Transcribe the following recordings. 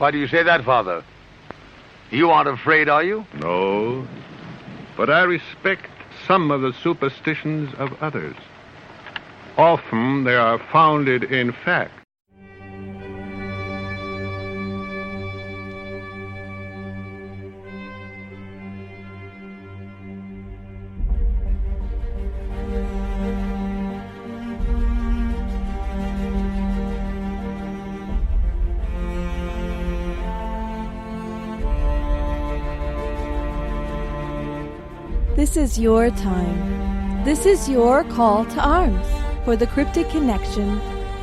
Why do you say that, Father? You aren't afraid, are you? No, but I respect some of the superstitions of others. Often they are founded in fact. This is your time. This is your call to arms. For the Cryptid Connection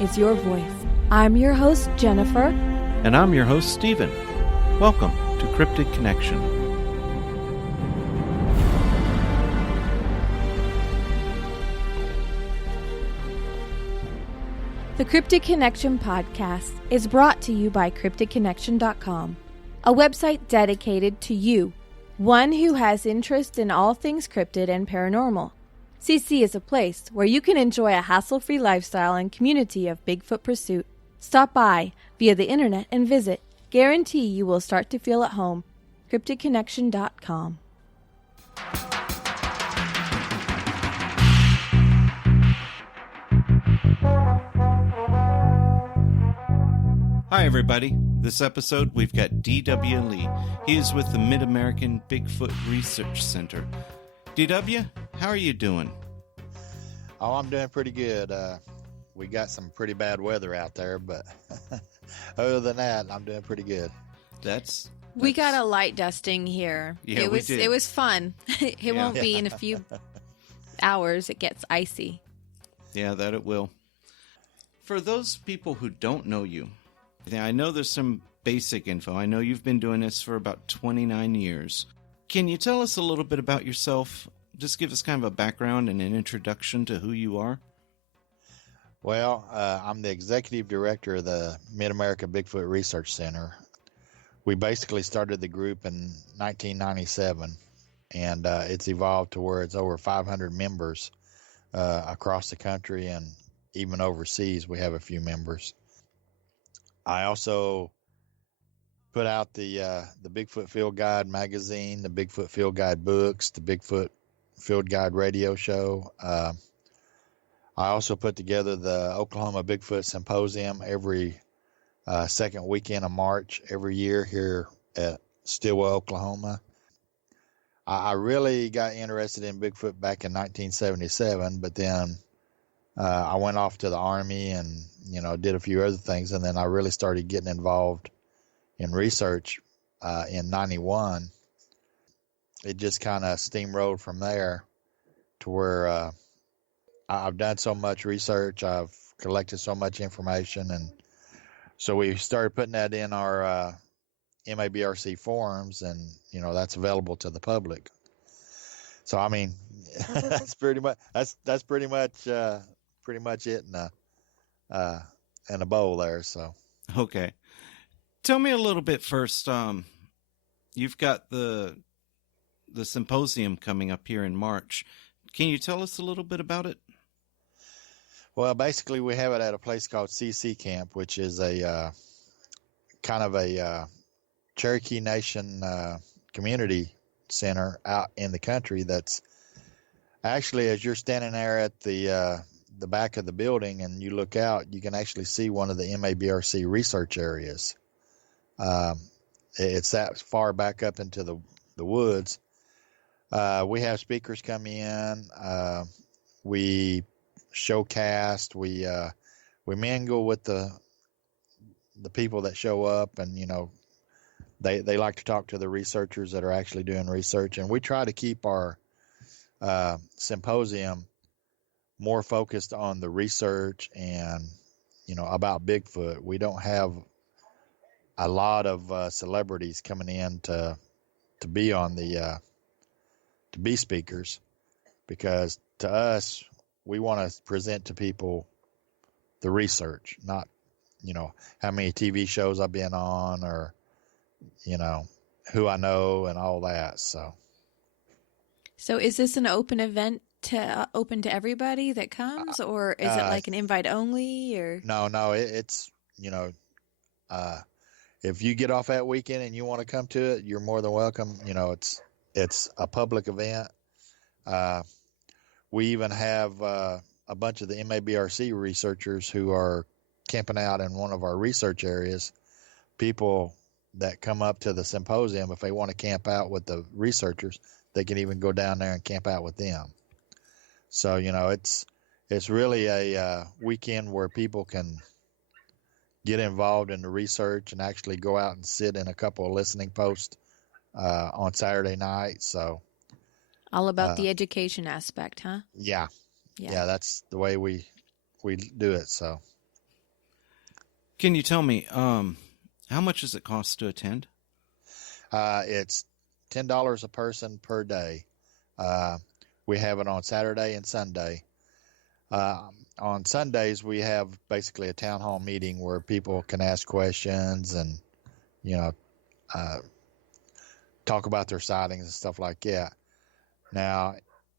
is your voice. I'm your host, Jennifer. And I'm your host, Stephen. Welcome to Cryptid Connection. The Cryptid Connection podcast is brought to you by CryptidConnection.com, a website dedicated to you, one who has interest in all things cryptid and paranormal. CC is a place where you can enjoy a hassle-free lifestyle and community of Bigfoot pursuit. Stop by via the internet and visit. Guarantee you will start to feel at home. CryptidConnection.com. Hi, everybody. This episode, we've got D.W. Lee. He is with the Mid-American Bigfoot Research Center. D.W., how are you doing? Oh, I'm doing pretty good. We got some pretty bad weather out there, but other than that, I'm doing pretty good. We got a light dusting here. Yeah, it was we did. It was fun. It won't be in a few hours. It gets icy. Yeah, that it will. For those people who don't know you, I know there's some basic info. I know you've been doing this for about 29 years. Can you tell us a little bit about yourself? Just give us kind of a background and an introduction to who you are. Well, I'm the executive director of the Mid-America Bigfoot Research Center. We basically started the group in 1997, and it's evolved to where it's over 500 members across the country, and even overseas we have a few members. I also put out the Bigfoot Field Guide magazine, the Bigfoot Field Guide books, the Bigfoot Field Guide radio show. I also put together the Oklahoma Bigfoot Symposium every second weekend of March every year here at Stillwell, Oklahoma. I really got interested in Bigfoot back in 1977, but then I went off to the Army and did a few other things, and then I really started getting involved in research in 91. It just kind of steamrolled from there to where I've done so much research, I've collected so much information, and so we started putting that in our MABRC forums, and that's available to the public. So I mean, that's pretty much it in a bowl there. So Okay. Tell me a little bit first. You've got the symposium coming up here in March. Can you tell us a little bit about it? Well, basically we have it at a place called CC Camp, which is a kind of a Cherokee Nation community center out in the country. That's actually, as you're standing there at the back of the building and you look out, you can actually see one of the MABRC research areas. It's that far back up into the woods. We have speakers come in. We showcast. We mingle with the people that show up, and they like to talk to the researchers that are actually doing research. And we try to keep our symposium more focused on the research and about Bigfoot. We don't have a lot of celebrities coming in to be on the to be speakers, because to us, we want to present to people the research, not how many TV shows I've been on, or who I know and all that. So is this an open event open to everybody that comes, or is it like an invite only? Or no, it's if you get off that weekend and you want to come to it, you're more than welcome. It's a public event. We even have a bunch of the MABRC researchers who are camping out in one of our research areas. People that come up to the symposium, if they want to camp out with the researchers, they can even go down there and camp out with them. So, it's really a weekend where people can get involved in the research and actually go out and sit in a couple of listening posts on Saturday night. So All about the education aspect, huh? yeah, that's the way we do it. So Can you tell me, how much does it cost to attend? it's $10 a person per day. We have it on Saturday and Sunday. On Sundays, we have basically a town hall meeting where people can ask questions and, talk about their sightings and stuff like that. Now,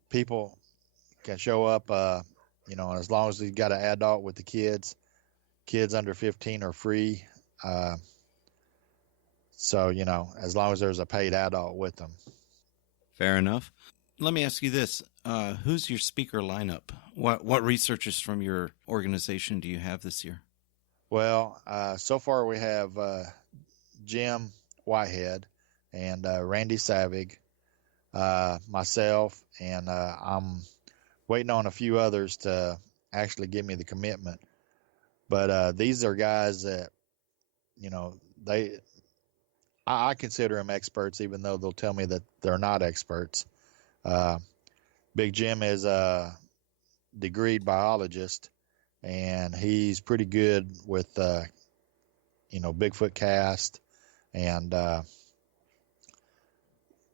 people can show up, as long as you've got an adult with the kids. Kids under 15 are free. So, as long as there's a paid adult with them. Fair enough. Let me ask you this. Who's your speaker lineup? What researchers from your organization do you have this year? Well, so far we have Jim Whitehead and Randy Savig, myself, and I'm waiting on a few others to actually give me the commitment. But these are guys that, I consider them experts, even though they'll tell me that they're not experts. Big Jim is a degreed biologist, and he's pretty good with, Bigfoot cast. And,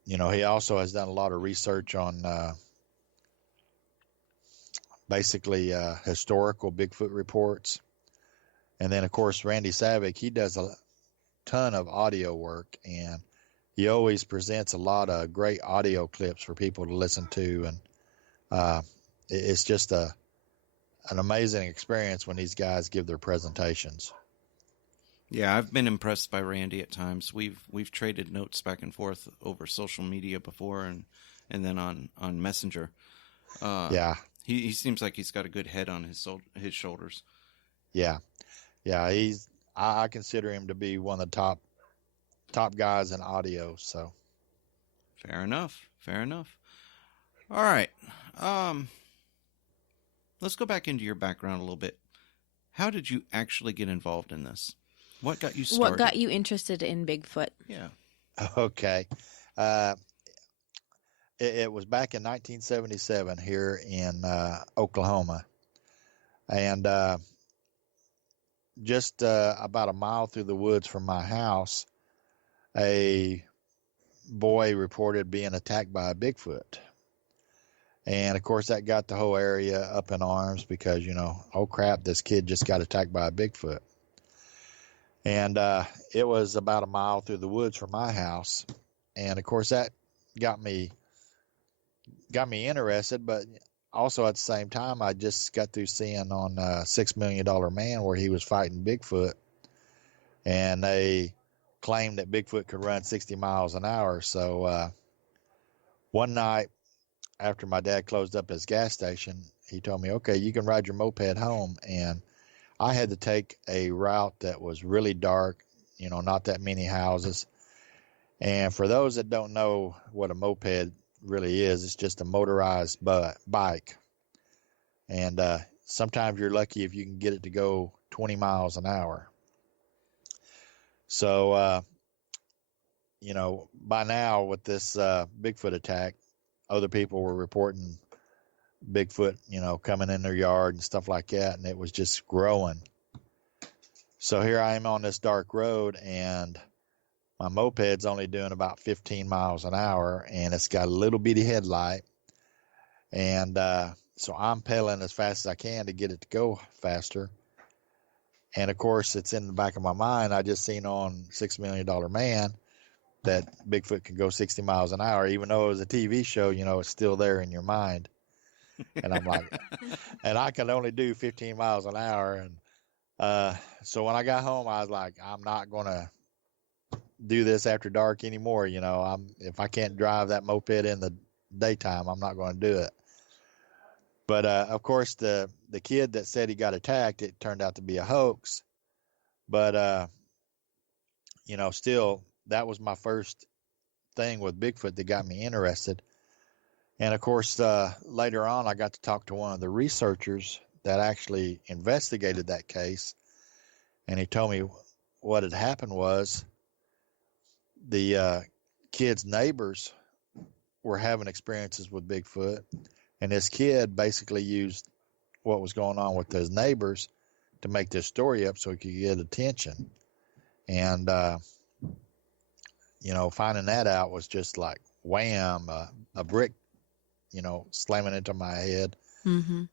he also has done a lot of research on basically historical Bigfoot reports. And then, of course, Randy Savig, he does a ton of audio work, and he always presents a lot of great audio clips for people to listen to. And it's just an amazing experience when these guys give their presentations. Yeah, I've been impressed by Randy at times. We've traded notes back and forth over social media before, and then on Messenger. Yeah. He seems like he's got a good head on his shoulders. Yeah. I consider him to be one of the top guys in audio. So Fair enough. All right. Let's go back into your background a little bit. How did you actually get involved in this? What got you started? What got you interested in Bigfoot? Yeah. Okay. It was back in 1977 here in Oklahoma. And just about a mile through the woods from my house, a boy reported being attacked by a Bigfoot. And, of course, that got the whole area up in arms because, oh, crap, this kid just got attacked by a Bigfoot. And it was about a mile through the woods from my house. And, of course, that got me interested. But also at the same time, I just got through seeing on $6 Million Man where he was fighting Bigfoot. And they claimed that Bigfoot could run 60 miles an hour. So one night, after my dad closed up his gas station, he told me, okay, you can ride your moped home. And I had to take a route that was really dark, not that many houses. And for those that don't know what a moped really is, it's just a motorized bike. And sometimes you're lucky if you can get it to go 20 miles an hour. So, by now with this Bigfoot attack, other people were reporting Bigfoot, coming in their yard and stuff like that, and it was just growing. So here I am on this dark road, and my moped's only doing about 15 miles an hour, and it's got a little bitty headlight. And so I'm pedaling as fast as I can to get it to go faster. And, of course, it's in the back of my mind. I just seen on $6 Million Man that Bigfoot can go 60 miles an hour. Even though it was a TV show, it's still there in your mind. And I'm like, and I can only do 15 miles an hour. And so when I got home, I was like, I'm not going to do this after dark anymore. If I can't drive that moped in the daytime, I'm not going to do it. But of course, the kid that said he got attacked, it turned out to be a hoax. But still, that was my first thing with Bigfoot that got me interested. And of course, later on, I got to talk to one of the researchers that actually investigated that case, and he told me what had happened was the kid's neighbors were having experiences with Bigfoot, and this kid basically used what was going on with his neighbors to make this story up so he could get attention. And finding that out was just like wham, a brick, slamming into my head. Mm-hmm.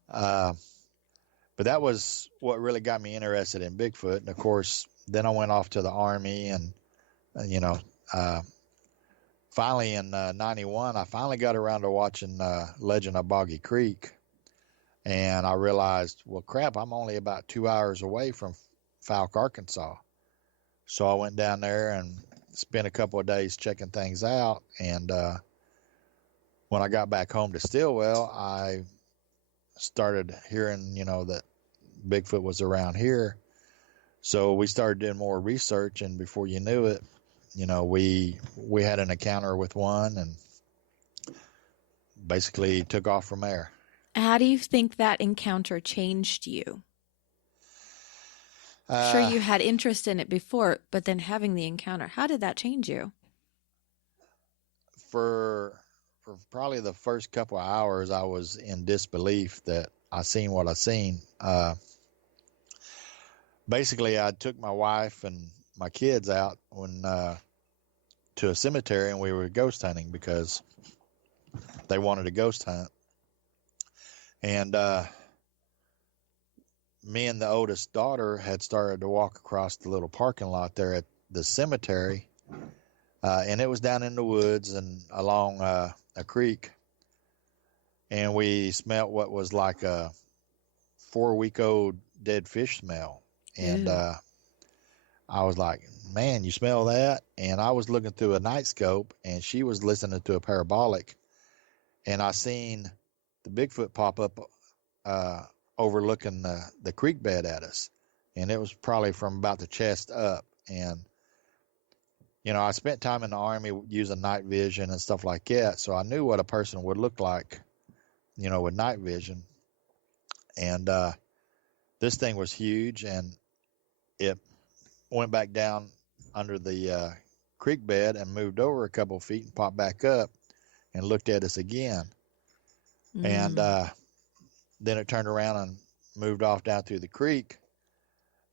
But that was what really got me interested in Bigfoot. And of course, then I went off to the Army, and finally in 91, I finally got around to watching Legend of Boggy Creek. And I realized, well, crap, I'm only about 2 hours away from Fouke, Arkansas. So I went down there and spent a couple of days checking things out. And when I got back home to Stillwell, I started hearing, that Bigfoot was around here. So we started doing more research, and before you knew it, we had an encounter with one and basically took off from there. How do you think that encounter changed you? Sure, you had interest in it before, but then having the encounter, how did that change you? For probably the first couple of hours, I was in disbelief that I seen what I seen. Basically, I took my wife and my kids out to a cemetery, and we were ghost hunting because they wanted a ghost hunt. And me and the oldest daughter had started to walk across the little parking lot there at the cemetery, and it was down in the woods and along a creek. And we smelled what was like a 4-week-old dead fish smell. And I was like, man, you smell that? And I was looking through a night scope, and she was listening to a parabolic. And I seen the Bigfoot pop up overlooking the creek bed at us. And it was probably from about the chest up. And, I spent time in the Army using night vision and stuff like that. So I knew what a person would look like, with night vision. And this thing was huge, and it went back down under the creek bed and moved over a couple of feet and popped back up and looked at us again. And then it turned around and moved off down through the creek.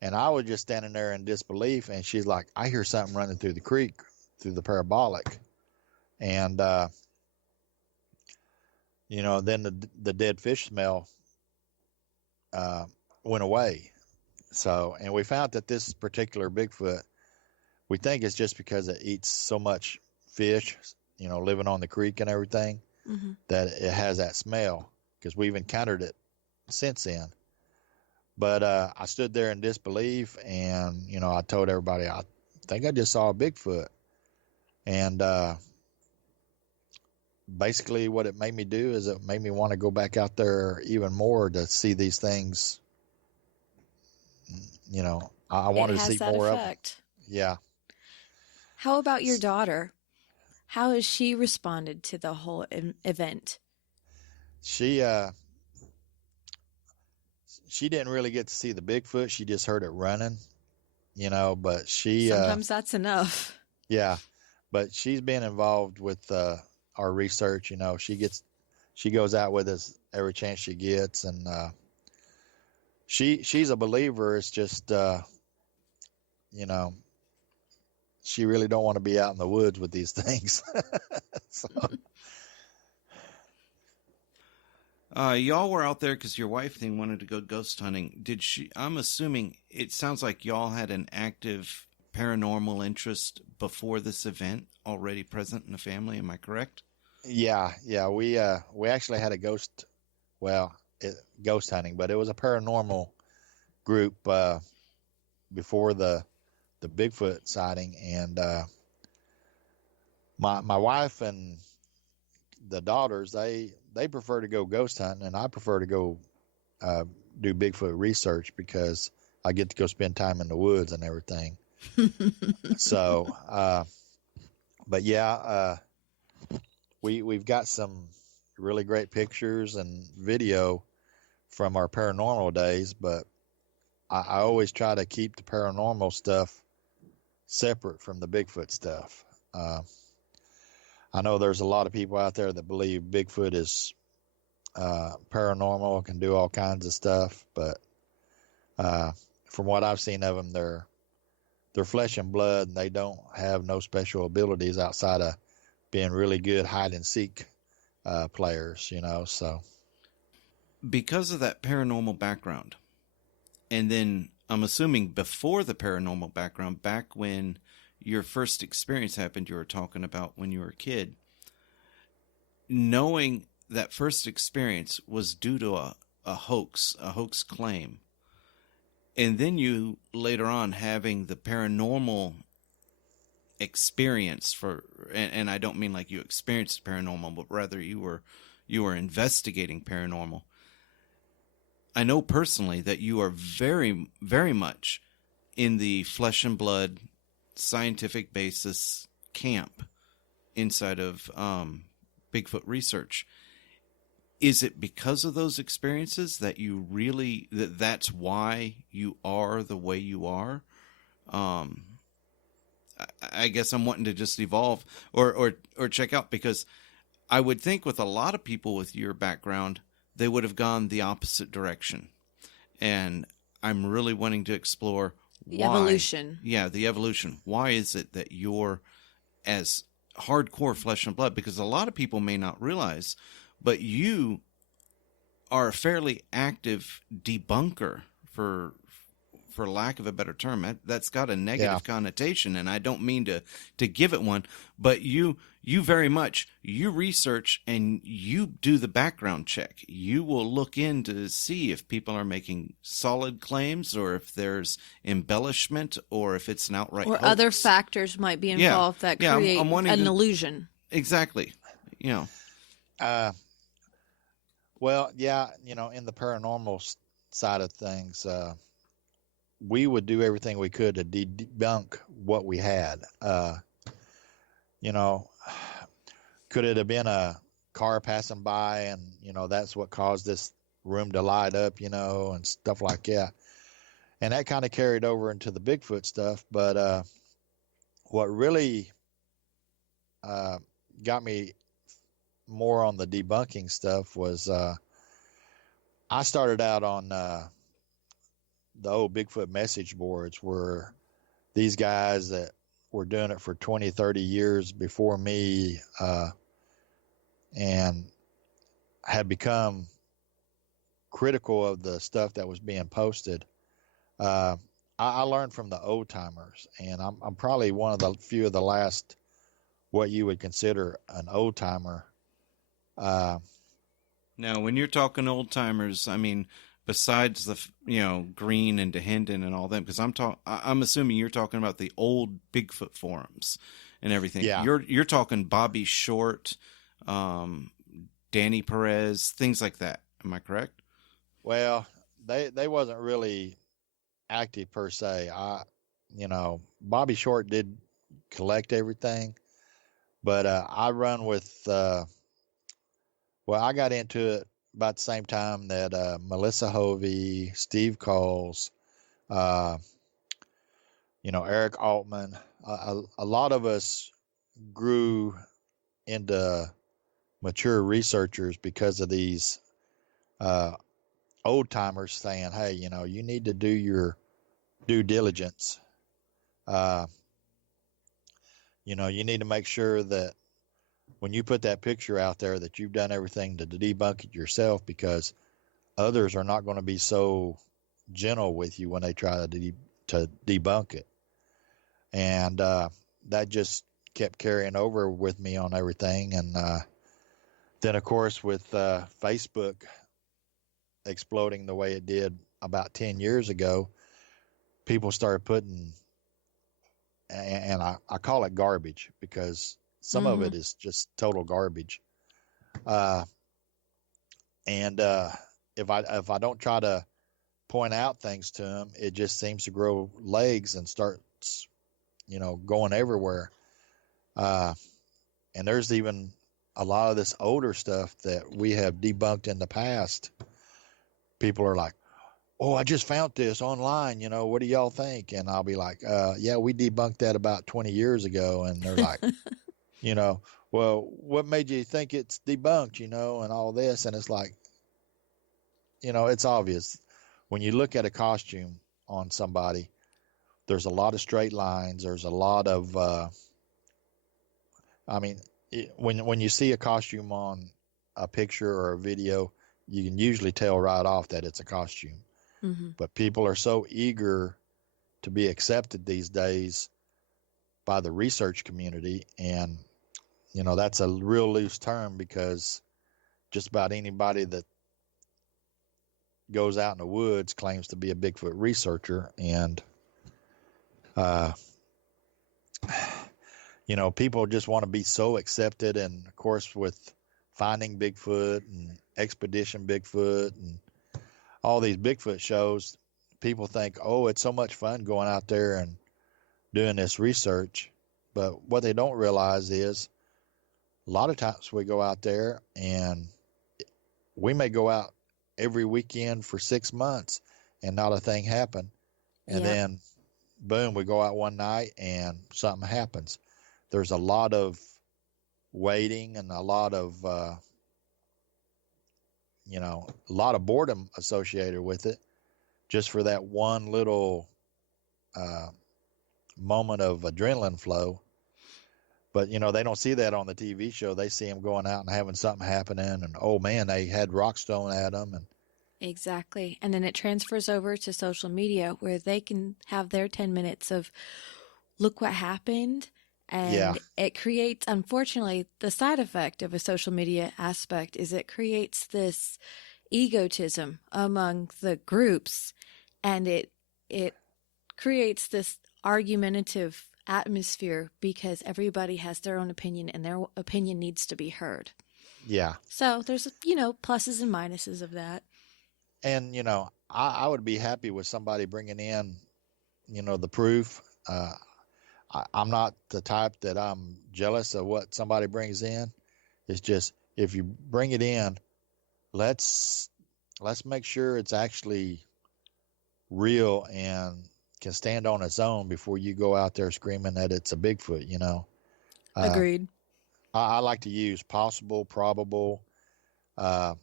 And I was just standing there in disbelief. And she's like, I hear something running through the creek, through the parabolic. And, then the dead fish smell went away. So, and we found that this particular Bigfoot, we think it's just because it eats so much fish, living on the creek and everything, that it has that smell, because we've encountered it since then. But I stood there in disbelief, and, I told everybody, I think I just saw a Bigfoot. And basically what it made me do is it made me want to go back out there even more to see these things. I wanted to see more of them. Yeah. How about your daughter? How has she responded to the whole event? She didn't really get to see the Bigfoot. She just heard it running, but she... Sometimes that's enough. Yeah, but she's been involved with our research. She goes out with us every chance she gets, and she's a believer. It's just, she really don't want to be out in the woods with these things. So. Y'all were out there because your wife wanted to go ghost hunting. Did she? I'm assuming it sounds like y'all had an active paranormal interest before this event already present in the family. Am I correct? Yeah. We actually had a ghost hunting, but it was a paranormal group before the Bigfoot sighting, and my wife and the daughters, they prefer to go ghost hunting, and I prefer to go do Bigfoot research because I get to go spend time in the woods and everything. So, but yeah, we've got some really great pictures and video from our paranormal days, but I always try to keep the paranormal stuff separate from the Bigfoot stuff. I know there's a lot of people out there that believe Bigfoot is paranormal, can do all kinds of stuff, but from what I've seen of them, they're flesh and blood, and they don't have no special abilities outside of being really good hide and seek players, so. Because of that paranormal background, and then I'm assuming before the paranormal background, back when your first experience happened, you were talking about when you were a kid, knowing that first experience was due to a hoax claim, and then you later on having the paranormal experience and I don't mean like you experienced paranormal, but rather you were investigating paranormal. I know personally that you are very, very much in the flesh and blood scientific basis camp inside of Bigfoot research. Is it because of those experiences that you really, that's why you are the way you are? I guess I'm wanting to just evolve or check out, because I would think with a lot of people with your background, they would have gone the opposite direction. And I'm really wanting to explore the evolution. Yeah, the evolution. Why is it that you're as hardcore flesh and blood? Because a lot of people may not realize, but you are a fairly active debunker, for lack of a better term. That's got a negative connotation, and I don't mean to give it one, but you very much, you research and you do the background check. You will look in to see if people are making solid claims, or if there's embellishment, or if it's an outright or hoax. Other factors might be involved that create I'm an illusion. Exactly. Well, yeah, in the paranormal side of things, we would do everything we could to debunk what we had. Could it have been a car passing by and, that's what caused this room to light up, and stuff like that. And that kind of carried over into the Bigfoot stuff. But what really got me more on the debunking stuff was I started out on the old Bigfoot message boards, where these guys that were doing it for 20, 30 years before me and had become critical of the stuff that was being posted. I learned from the old timers, and I'm probably one of the few of the last, what you would consider an old timer. Now, when you're talking old timers, I mean, besides the Green and DeHenden and all them, because I'm assuming you're talking about the old Bigfoot forums and everything. Yeah. You're talking Bobby Short, Danny Perez, things like that. Am I correct? Well, they wasn't really active per se. Bobby Short did collect everything, but I run with. I got into it about the same time that Melissa Hovey, Steve Coles, Eric Altman, a lot of us grew into mature researchers because of these old timers saying, hey, you need to do your due diligence. You need to make sure that when you put that picture out there that you've done everything to debunk it yourself, because others are not going to be so gentle with you when they try to debunk it. And that just kept carrying over with me on everything. And then, of course, with Facebook exploding the way it did about 10 years ago, people started putting, and I call it garbage, because Some of it is just total garbage. And if I don't try to point out things to them, it just seems to grow legs and starts, going everywhere. And there's even a lot of this older stuff that we have debunked in the past. People are like, "Oh, I just found this online. What do y'all think?" And I'll be like, "Yeah, we debunked that about 20 years ago." And they're like, "Well, what made you think it's debunked? And all this." And it's like, it's obvious when you look at a costume on somebody. There's a lot of straight lines. There's a lot of, when you see a costume on a picture or a video, you can usually tell right off that it's a costume. But people are so eager to be accepted these days by the research community. And, that's a real loose term, because just about anybody that goes out in the woods claims to be a Bigfoot researcher. And, people just want to be so accepted. And of course, with Finding Bigfoot and Expedition Bigfoot and all these Bigfoot shows, people think, oh, it's so much fun going out there and doing this research. But what they don't realize is a lot of times we go out there and we may go out every weekend for 6 months and not a thing happen. And then boom, we go out one night and something happens. There's a lot of waiting and a lot of, a lot of boredom associated with it, just for that one little moment of adrenaline flow. But, they don't see that on the TV show. They see them going out and having something happening, and, oh, man, they had rock thrown at them. And exactly. And then it transfers over to social media, where they can have their 10 minutes of, look what happened. And it creates, unfortunately, the side effect of a social media aspect is it creates this egotism among the groups, and it creates this argumentative atmosphere because everybody has their own opinion and their opinion needs to be heard. Yeah. So there's, pluses and minuses of that. And, I would be happy with somebody bringing in, the proof. I'm not the type that I'm jealous of what somebody brings in. It's just, if you bring it in, let's make sure it's actually real and can stand on its own before you go out there screaming that it's a Bigfoot, Agreed. I like to use possible, probable. I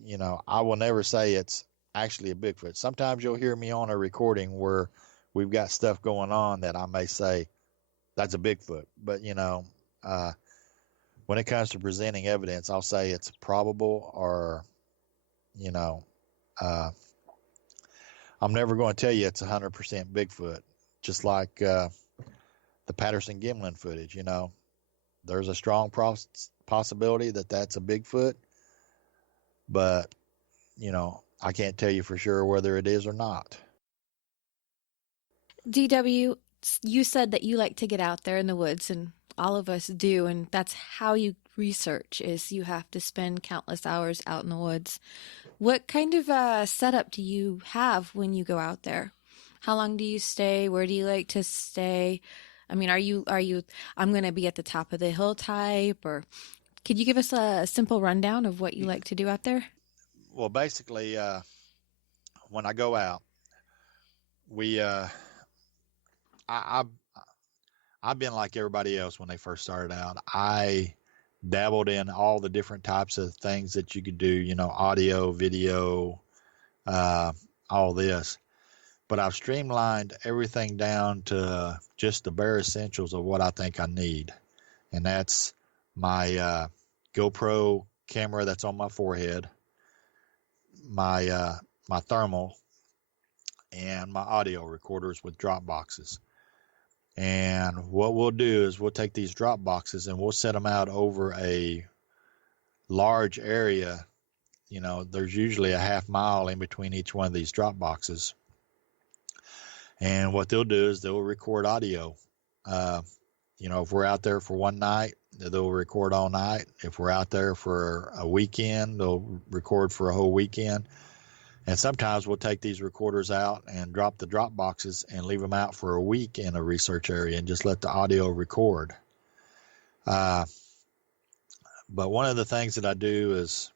will never say it's actually a Bigfoot. Sometimes you'll hear me on a recording where we've got stuff going on that I may say that's a Bigfoot. But, when it comes to presenting evidence, I'll say it's probable, or, I'm never going to tell you it's 100% Bigfoot. Just like the Patterson-Gimlin footage, there's a strong possibility that that's a Bigfoot. But, I can't tell you for sure whether it is or not. DW, you said that you like to get out there in the woods, and all of us do, and that's how you research, is you have to spend countless hours out in the woods. What kind of setup do you have when you go out there? How long do you stay? Where do you like to stay? I mean, are you I'm going to be at the top of the hill type, or could you give us a simple rundown of what you like to do out there? Well, basically, when I go out, I've been like everybody else when they first started out. I dabbled in all the different types of things that you could do, audio, video, all this. But I've streamlined everything down to just the bare essentials of what I think I need. And that's my GoPro camera that's on my forehead, my thermal, and my audio recorders with drop boxes. And what we'll do is we'll take these drop boxes and we'll set them out over a large area. There's usually a half mile in between each one of these drop boxes. And what they'll do is they'll record audio. If we're out there for one night, they'll record all night. If we're out there for a weekend, they'll record for a whole weekend. And sometimes we'll take these recorders out and drop the drop boxes and leave them out for a week in a research area and just let the audio record. But one of the things that I do is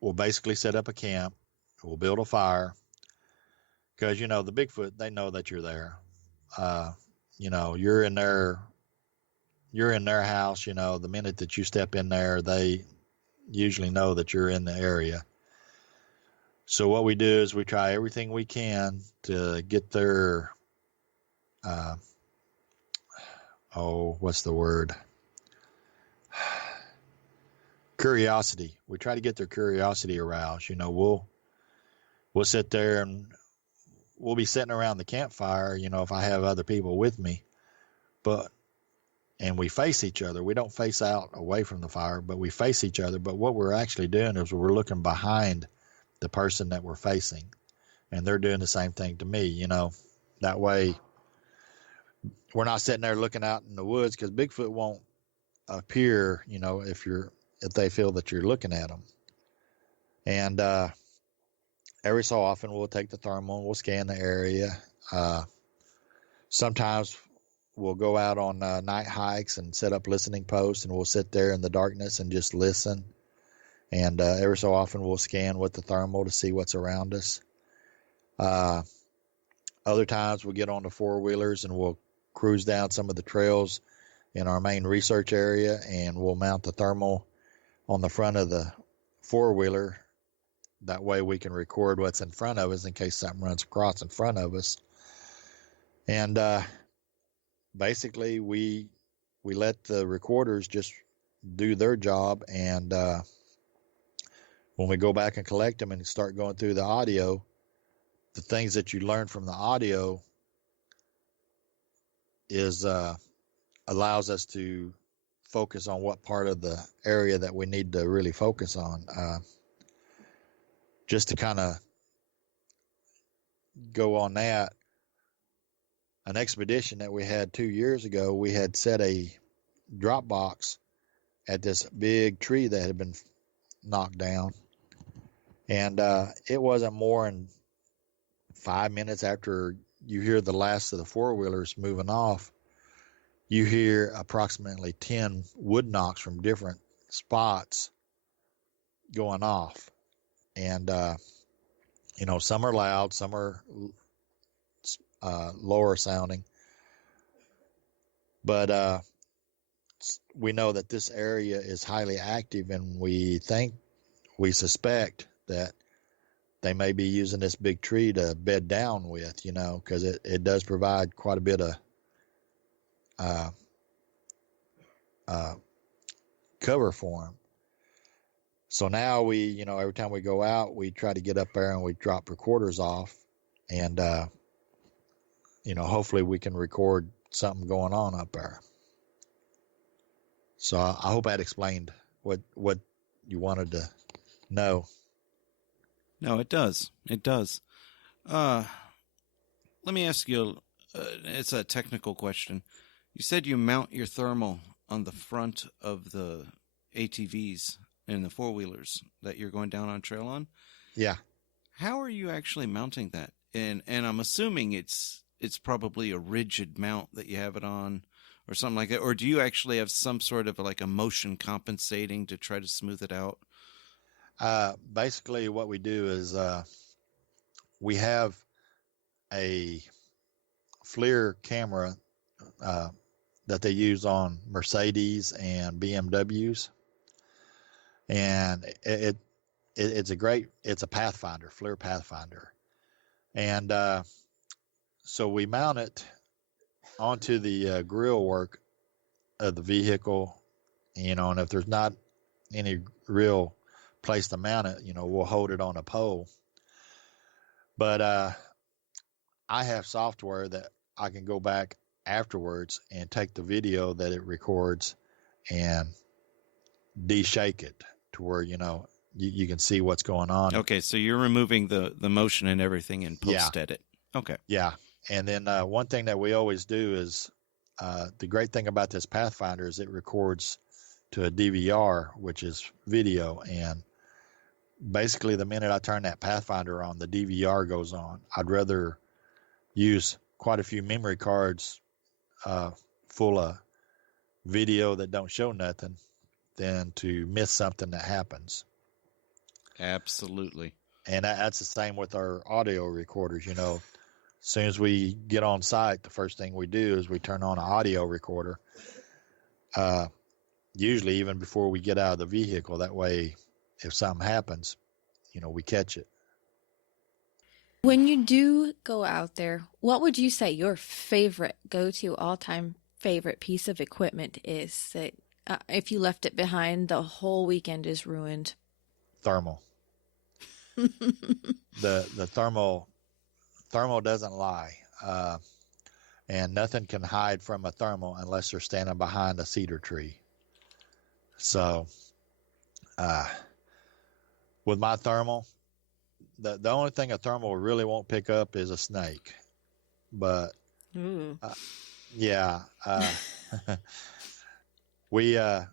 we'll basically set up a camp. We'll build a fire. Because, the Bigfoot, they know that you're there. You're in their house, the minute that you step in there, they usually know that you're in the area. So what we do is we try everything we can to get their, what's the word? Curiosity. We try to get their curiosity aroused. We'll sit there and we'll be sitting around the campfire, if I have other people with me, and we face each other. We don't face out away from the fire, but we face each other. But what we're actually doing is we're looking behind the person that we're facing, and they're doing the same thing to me, that way we're not sitting there looking out in the woods, because Bigfoot won't appear, if they feel that you're looking at them. And, every so often, we'll take the thermal and we'll scan the area. Sometimes we'll go out on night hikes and set up listening posts, and we'll sit there in the darkness and just listen. And every so often, we'll scan with the thermal to see what's around us. Other times, we'll get on the four-wheelers and we'll cruise down some of the trails in our main research area, and we'll mount the thermal on the front of the four-wheeler. That way we can record what's in front of us in case something runs across in front of us. And basically we let the recorders just do their job. And when we go back and collect them and start going through the audio, the things that you learn from the audio is allows us to focus on what part of the area that we need to really focus on. Just to kind of go on that, an expedition that we had 2 years ago, we had set a drop box at this big tree that had been knocked down. And it wasn't more than 5 minutes after you hear the last of the four-wheelers moving off, you hear approximately 10 wood knocks from different spots going off. And, some are loud, some are lower sounding. But we know that this area is highly active, and we suspect that they may be using this big tree to bed down with, because it does provide quite a bit of cover for them. So now we, every time we go out, we try to get up there and we drop recorders off, and, hopefully we can record something going on up there. So I hope that explained what you wanted to know. No, it does. It does. Let me ask you, it's a technical question. You said you mount your thermal on the front of the ATVs and the four-wheelers that you're going down on trail on? Yeah. How are you actually mounting that? And I'm assuming it's probably a rigid mount that you have it on or something like that. Or do you actually have some sort of like a motion compensating to try to smooth it out? Basically what we do is we have a FLIR camera that they use on Mercedes and BMWs. And it's a Pathfinder, FLIR Pathfinder. And so we mount it onto the grill work of the vehicle, and if there's not any real place to mount it, we'll hold it on a pole. But I have software that I can go back afterwards and take the video that it records and de-shake it to where, you can see what's going on. Okay, so you're removing the motion and everything in post-edit. Okay. Yeah. And then one thing that we always do is the great thing about this Pathfinder is it records to a DVR, which is video. And basically, the minute I turn that Pathfinder on, the DVR goes on. I'd rather use quite a few memory cards full of video that don't show nothing than to miss something that happens. Absolutely. And that's the same with our audio recorders. You know, as soon as we get on site, the first thing we do is we turn on an audio recorder, usually even before we get out of the vehicle. That way, if something happens, you know, we catch it. When you do go out there, what would you say your favorite go-to all-time favorite piece of equipment is that if you left it behind, the whole weekend is ruined? Thermal. The thermal doesn't lie, and nothing can hide from a thermal unless they're standing behind a cedar tree. So, with my thermal, the only thing a thermal really won't pick up is a snake. But yeah, we have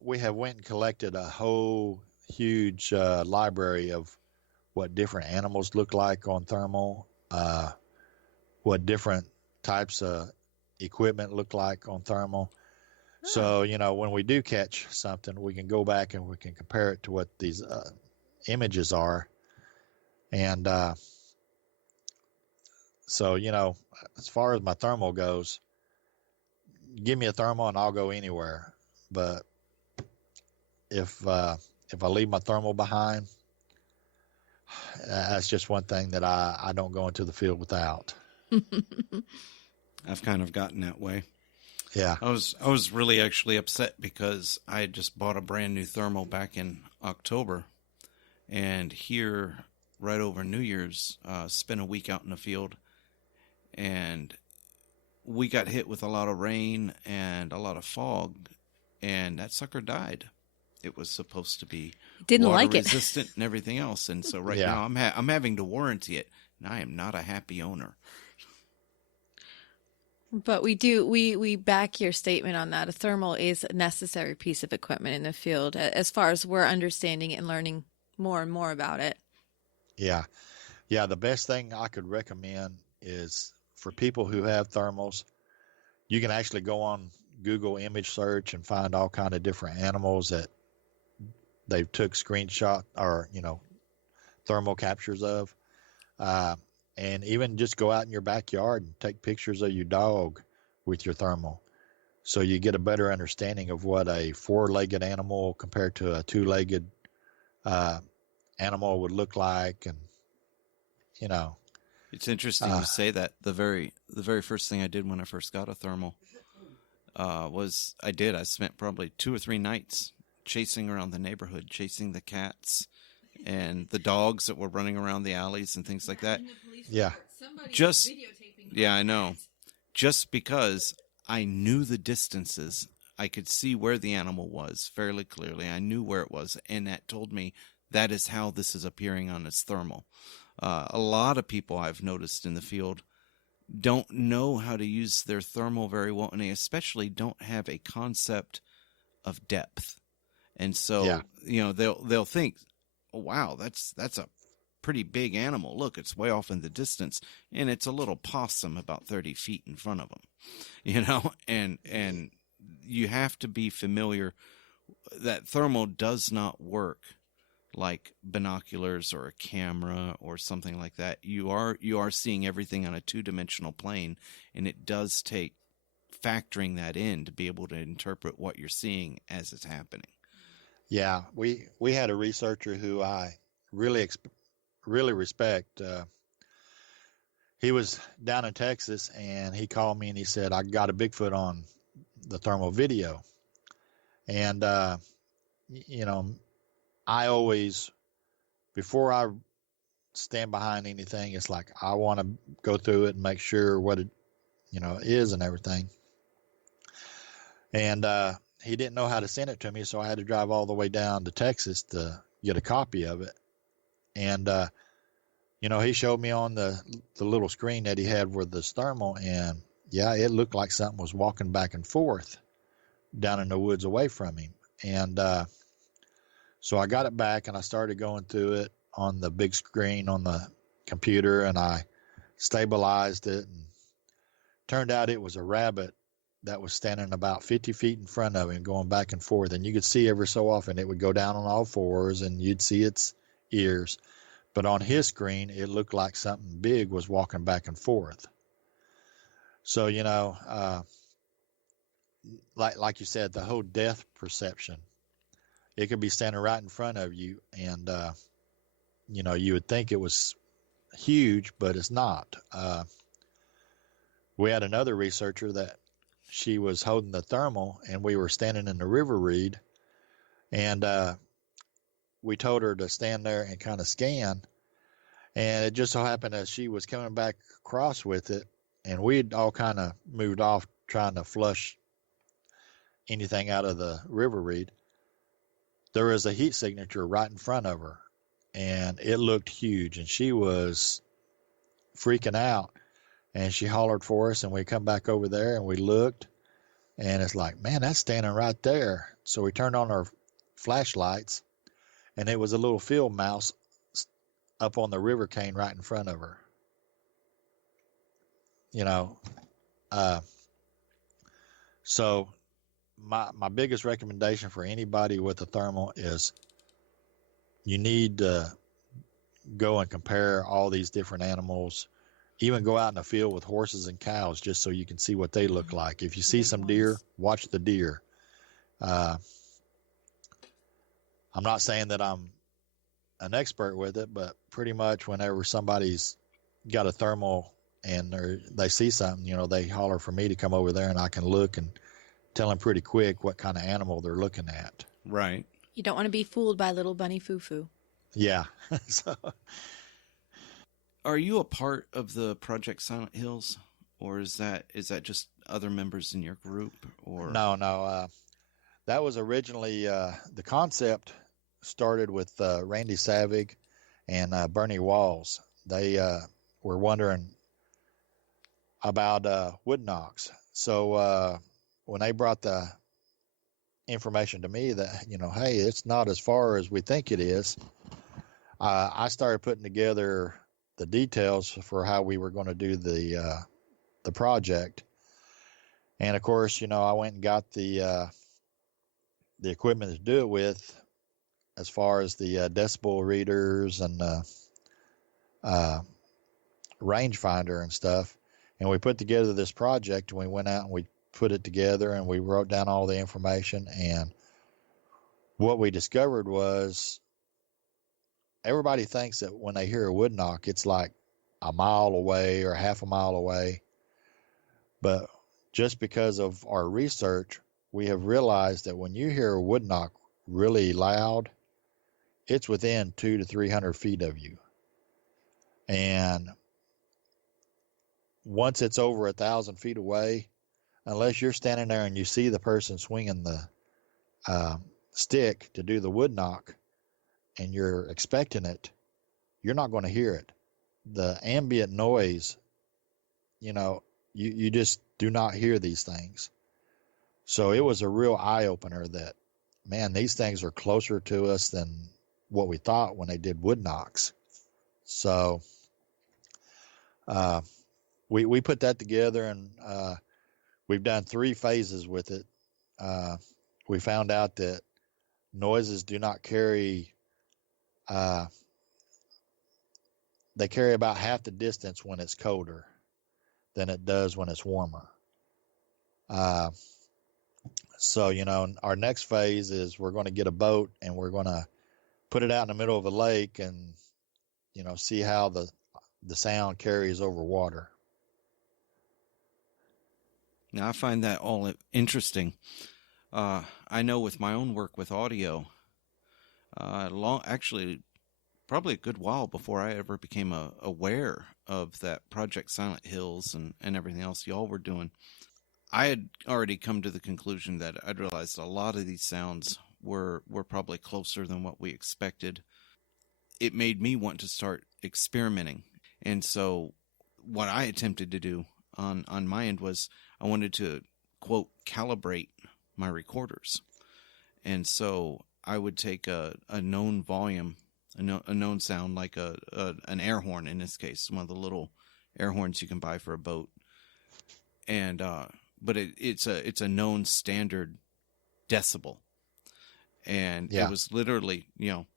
went and collected a whole huge library of what different animals look like on thermal, what different types of equipment look like on thermal. So, you know, when we do catch something, we can go back and we can compare it to what these images are. And so, you know, as far as my thermal goes, give me a thermal and I'll go anywhere. But if I leave my thermal behind, that's just one thing that I don't go into the field without. I've kind of gotten that way. Yeah. I was really actually upset because I had just bought a brand new thermal back in October, and here right over New Year's, spent a week out in the field, and we got hit with a lot of rain and a lot of fog, and that sucker died. It was supposed to be Didn't water like it. resistant and everything else, and so right now I'm having to warranty it, and I am not a happy owner. But we back your statement on that. A thermal is a necessary piece of equipment in the field as far as we're understanding it and learning more and more about it. Yeah. Yeah, the best thing I could recommend is for people who have thermals, you can actually go on Google image search and find all kind of different animals that they took screenshot or, you know, thermal captures of. And even just go out in your backyard and take pictures of your dog with your thermal. So you get a better understanding of what a four-legged animal compared to a two-legged animal would look like. And, you know. It's interesting you say that. The very first thing I did when I first got a thermal was I spent probably 2 or 3 nights chasing around the neighborhood, chasing the cats and the dogs that were running around the alleys and things like that. Yeah. Yeah, I know. Just because I knew the distances, I could see where the animal was fairly clearly. I knew where it was, and that told me that is how this is appearing on its thermal. A lot of people I've noticed in the field don't know how to use their thermal very well, and they especially don't have a concept of depth. And so, you know, they'll think, oh, wow, that's a pretty big animal. Look, it's way off in the distance, and it's a little possum about 30 feet in front of them, you know, and you have to be familiar that thermal does not work like binoculars or a camera or something like that. You are seeing everything on a 2-dimensional plane, and it does take factoring that in to be able to interpret what you're seeing as it's happening. Yeah, we had a researcher who I really respect. He was down in Texas, and he called me and he said, I got a Bigfoot on the thermal video. And, you know, I always, before I stand behind anything, it's like I want to go through it and make sure what it, you know, is and everything. And he didn't know how to send it to me, so I had to drive all the way down to Texas to get a copy of it. And He showed me on the little screen that he had with this thermal, and yeah, it looked like something was walking back and forth down in the woods away from him. And so I got it back and I started going through it on the big screen on the computer, and I stabilized it, and turned out it was a rabbit that was standing about 50 feet in front of him going back and forth. And you could see every so often it would go down on all fours and you'd see its ears. But on his screen, it looked like something big was walking back and forth. So, like you said, the whole depth perception, it could be standing right in front of you, and you would think it was huge, but it's not. We had another researcher that she was holding the thermal, and we were standing in the river reed, and we told her to stand there and kind of scan, and it just so happened that she was coming back across with it, and we'd all kind of moved off trying to flush anything out of the river reed. There was a heat signature right in front of her, and it looked huge, and she was freaking out, and she hollered for us, and we come back over there and we looked, and it's like, man, that's standing right there. So we turned on our flashlights, and it was a little field mouse up on the river cane right in front of her. So my biggest recommendation for anybody with a thermal is you need to go and compare all these different animals. Even go out in the field with horses and cows just so you can see what they look like. If you see some deer, watch the deer. I'm not saying that I'm an expert with it, but pretty much whenever somebody's got a thermal and they see something, they holler for me to come over there, and I can look and tell them pretty quick what kind of animal they're looking at. Right. You don't want to be fooled by little bunny foo-foo. Yeah. So, are you a part of the Project Silent Hills, or is that just other members in your group? Or no. That was originally the concept started with Randy Savig and Bernie Walls. They were wondering about wood knocks. So when they brought the information to me that, hey, it's not as far as we think it is, I started putting together the details for how we were going to do the project. And of course, I went and got the equipment to do it with, as far as the decibel readers and rangefinder and stuff. And we put together this project, and we went out and we put it together, and we wrote down all the information. And what we discovered was, everybody thinks that when they hear a wood knock, it's like a mile away or half a mile away. But just because of our research, we have realized that when you hear a wood knock really loud, it's within 200 to 300 feet of you. And once it's over 1,000 feet away, unless you're standing there and you see the person swinging the stick to do the wood knock, and you're expecting it, you're not going to hear it. The ambient noise, you just do not hear these things. So it was a real eye-opener that, man, these things are closer to us than what we thought when they did wood knocks. So we put that together, and we've done 3 phases with it. We found out that noises do not carry, they carry about half the distance when it's colder than it does when it's warmer. So, our next phase is we're going to get a boat, and we're going to put it out in the middle of a lake and, see how the sound carries over water. Now, I find that all interesting. I know with my own work with audio, actually, probably a good while before I ever became aware of that Project Silent Hills and everything else y'all were doing, I had already come to the conclusion that I'd realized a lot of these sounds were probably closer than what we expected. it made me want to start experimenting. And so what I attempted to do on my end was I wanted to, quote, calibrate my recorders. And so I would take a known volume, a known sound, like an air horn in this case, one of the little air horns you can buy for a boat. And but it's a known standard decibel. And it was literally,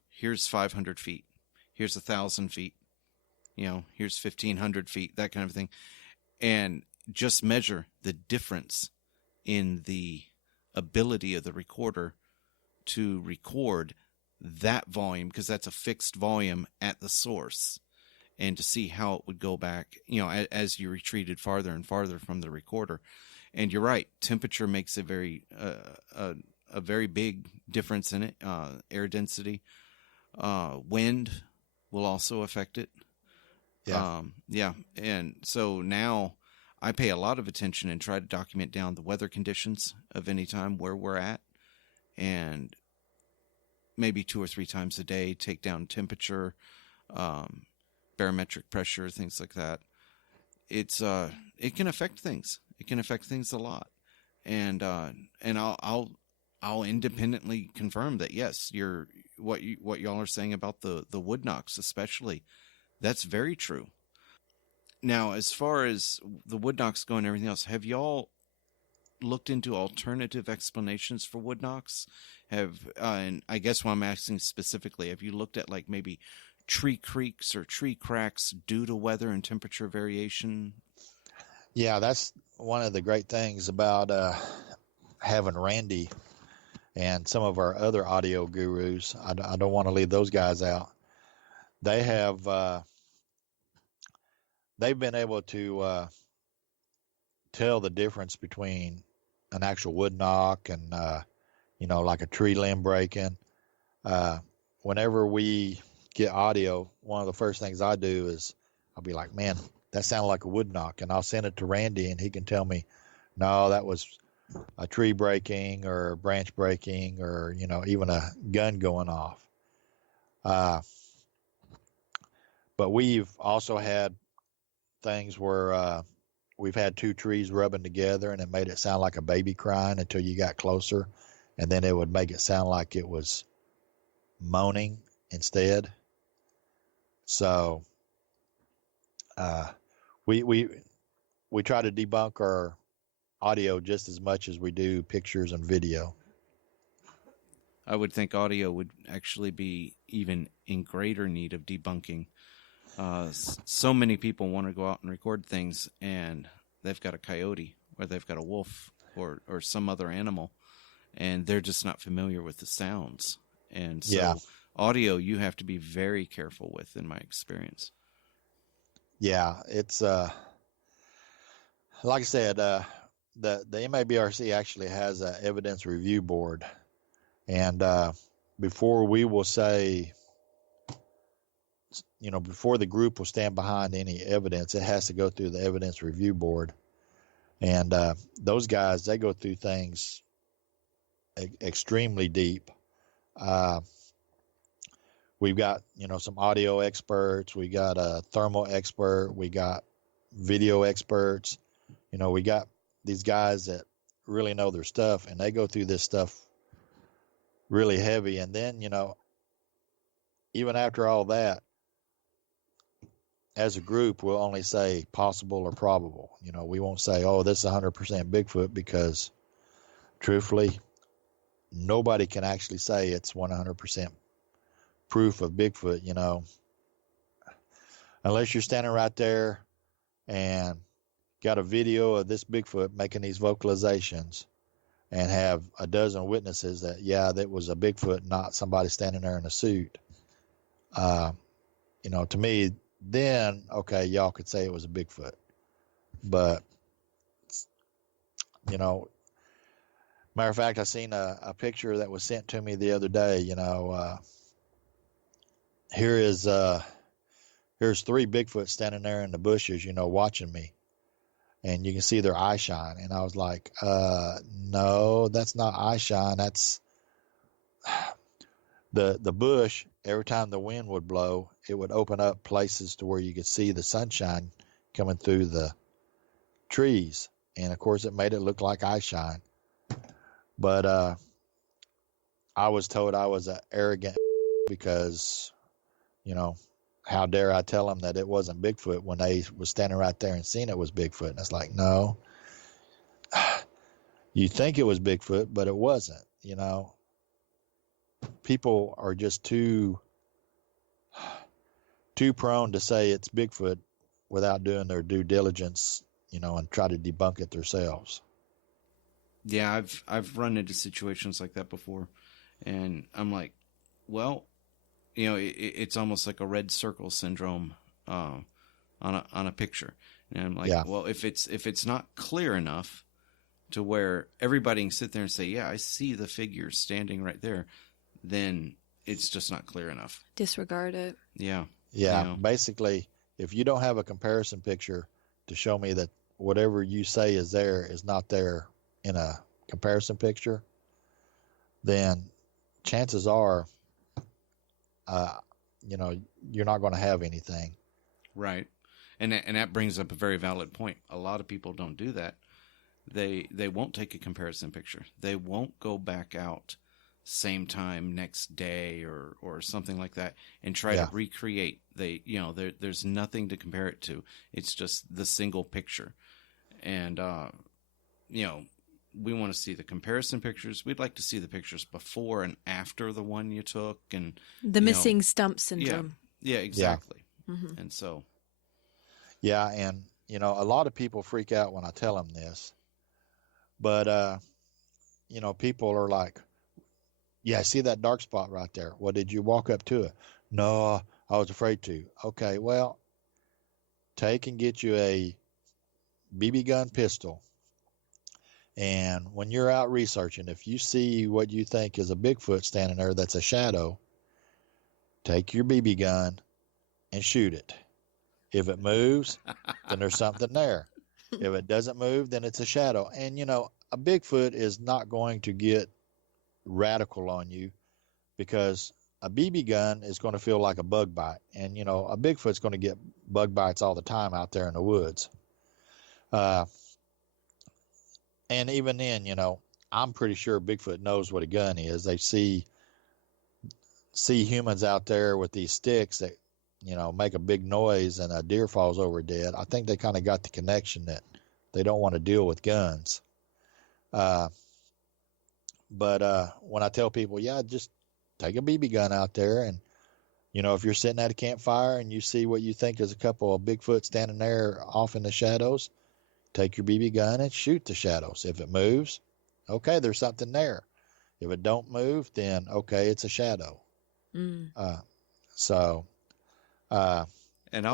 here's 500 feet, here's 1,000 feet, here's 1,500 feet, that kind of thing. And just measure the difference in the ability of the recorder to record that volume, because that's a fixed volume at the source, and to see how it would go back, as you retreated farther and farther from the recorder. And you're right, temperature makes a very big difference in it. Air density, wind will also affect it. Yeah. And so now I pay a lot of attention and try to document down the weather conditions of any time where we're at, and maybe 2 or 3 times a day take down temperature, barometric pressure, things like that. It can affect things. It can affect things a lot. And I'll independently confirm that, yes, what y'all are saying about the wood knocks especially, that's very true. Now, as far as the wood knocks go and everything else, have y'all looked into alternative explanations for wood knocks? And I guess what I'm asking specifically, have you looked at like maybe tree creaks or tree cracks due to weather and temperature variation? Yeah, that's one of the great things about having Randy and some of our other audio gurus. I don't want to leave those guys out. They have they've been able to tell the difference between an actual wood knock and like a tree limb breaking. Whenever we get audio, one of the first things I do is I'll be like, man, that sounded like a wood knock, and I'll send it to Randy, and he can tell me, no, that was a tree breaking or a branch breaking, or even a gun going off. But we've also had things where we've had 2 trees rubbing together, and it made it sound like a baby crying until you got closer, and then it would make it sound like it was moaning instead. So we try to debunk our audio just as much as we do pictures and video. I would think audio would actually be even in greater need of debunking. So many people want to go out and record things, and they've got a coyote, or they've got a wolf, or some other animal, and they're just not familiar with the sounds. And so audio you have to be very careful with, in my experience. Yeah, it's like I said, the MABRC actually has an evidence review board, and before we will say, before the group will stand behind any evidence, it has to go through the evidence review board. And those guys, they go through things extremely deep. We've got, some audio experts. We got a thermal expert. We got video experts. We got these guys that really know their stuff, and they go through this stuff really heavy. And then, even after all that, as a group, we'll only say possible or probable. We won't say, oh, this is 100% Bigfoot, because truthfully, nobody can actually say it's 100% proof of Bigfoot, unless you're standing right there and got a video of this Bigfoot making these vocalizations and have a dozen witnesses that, that was a Bigfoot, not somebody standing there in a suit. To me, then, okay, y'all could say it was a Bigfoot. But, matter of fact, I seen a picture that was sent to me the other day. Here's 3 Bigfoot standing there in the bushes, watching me, and you can see their eye shine. And I was like, no, that's not eye shine. That's the bush every time the wind would blow, it would open up places to where you could see the sunshine coming through the trees. And of course, it made it look like eye shine. But I was told I was an arrogant because, you know, how dare I tell them that it wasn't Bigfoot when they was standing right there and seeing it was Bigfoot. And it's like, no, you think it was Bigfoot, but it wasn't. You know, people are just too prone to say it's Bigfoot without doing their due diligence, you know, and try to debunk it themselves. Yeah, I've run into situations like that before, and I'm like, well, you know, it's almost like a red circle syndrome on a picture, and I'm like, well, if it's not clear enough to where everybody can sit there and say, yeah, I see the figure standing right there, then it's just not clear enough. Disregard it. Yeah. Yeah. You know. Basically, if you don't have a comparison picture to show me that whatever you say is there is not there in a comparison picture, then chances are, you know, you're not going to have anything. Right. And that brings up a very valid point. A lot of people don't do that. They won't take a comparison picture. They won't go back out same time next day or something like that and try to recreate. There's nothing to compare it to. It's just the single picture. And you know, we want to see the comparison pictures. We'd like to see the pictures before and after the one you took, and the missing stump syndrome. Yeah, exactly. Yeah. Mm-hmm. And so, yeah, and you know, a lot of people freak out when I tell them this, but you know, people are like, "Yeah, I see that dark spot right there. Well, did you walk up to it?" "No, I was afraid to." "Okay, well, take and get you a BB gun pistol. And when you're out researching, if you see what you think is a Bigfoot standing there that's a shadow, take your BB gun and shoot it. If it moves, then there's something there. If it doesn't move, then it's a shadow." And, you know, a Bigfoot is not going to get radical on you because a BB gun is going to feel like a bug bite. And, you know, a Bigfoot's going to get bug bites all the time out there in the woods. And even then, you know, I'm pretty sure Bigfoot knows what a gun is. They see humans out there with these sticks that, you know, make a big noise and a deer falls over dead. I think they kind of got the connection that they don't want to deal with guns. But when I tell people, yeah, just take a BB gun out there, and, you know, if you're sitting at a campfire and you see what you think is a couple of Bigfoot standing there off in the shadows, take your BB gun and shoot the shadows. If it moves, okay, there's something there. If it don't move, then okay, it's a shadow. Mm. And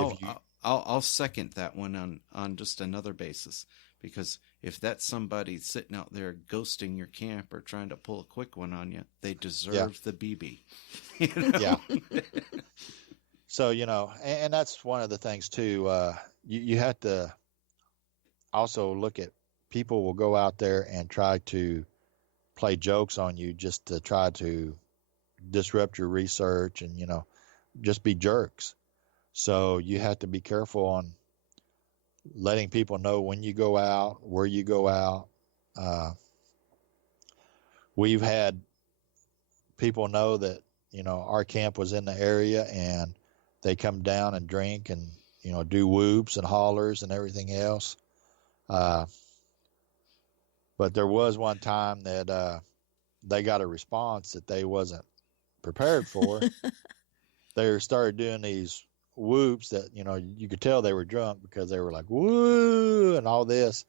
I'll second that one on just another basis, because if that's somebody sitting out there ghosting your camp or trying to pull a quick one on you, they deserve the BB. You know? Yeah. So, you know, and that's one of the things too. You have to also look at, people will go out there and try to play jokes on you just to try to disrupt your research and, you know, just be jerks. So you have to be careful on letting people know when you go out, where you go out. We've had people know that, you know, our camp was in the area and they come down and drink and, you know, do whoops and hollers and everything else. But there was one time that they got a response that they wasn't prepared for. They started doing these whoops that, you know, you could tell they were drunk because they were like, woo, and all this.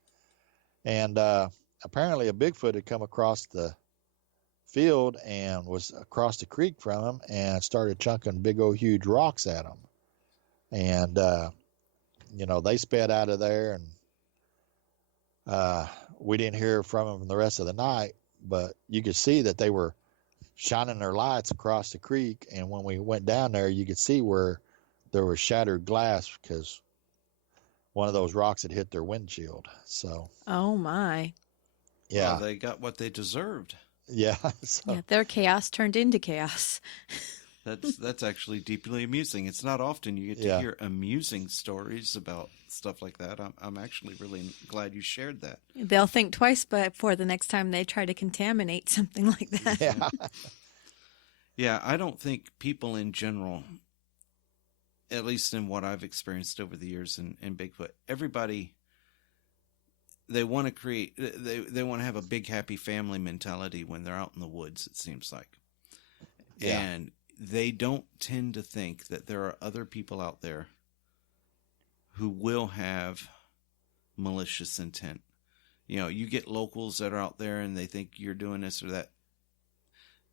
And apparently a Bigfoot had come across the field and was across the creek from them and started chunking big old huge rocks at them. And, you know, they sped out of there, and we didn't hear from them the rest of the night, but you could see that they were shining their lights across the creek. And when we went down there, you could see where there was shattered glass because one of those rocks had hit their windshield. So, oh my. Yeah. Well, they got what they deserved. Yeah. So, yeah, their chaos turned into chaos. That's actually deeply amusing. It's not often you get to hear amusing stories about stuff like that. I'm actually really glad you shared that. They'll think twice before the next time they try to contaminate something like that. Yeah. Yeah, I don't think people in general, at least in what I've experienced over the years in Bigfoot, everybody, they want to create, they want to have a big happy family mentality when they're out in the woods, it seems like. Yeah. And they don't tend to think that there are other people out there who will have malicious intent. You know, you get locals that are out there and they think you're doing this or that.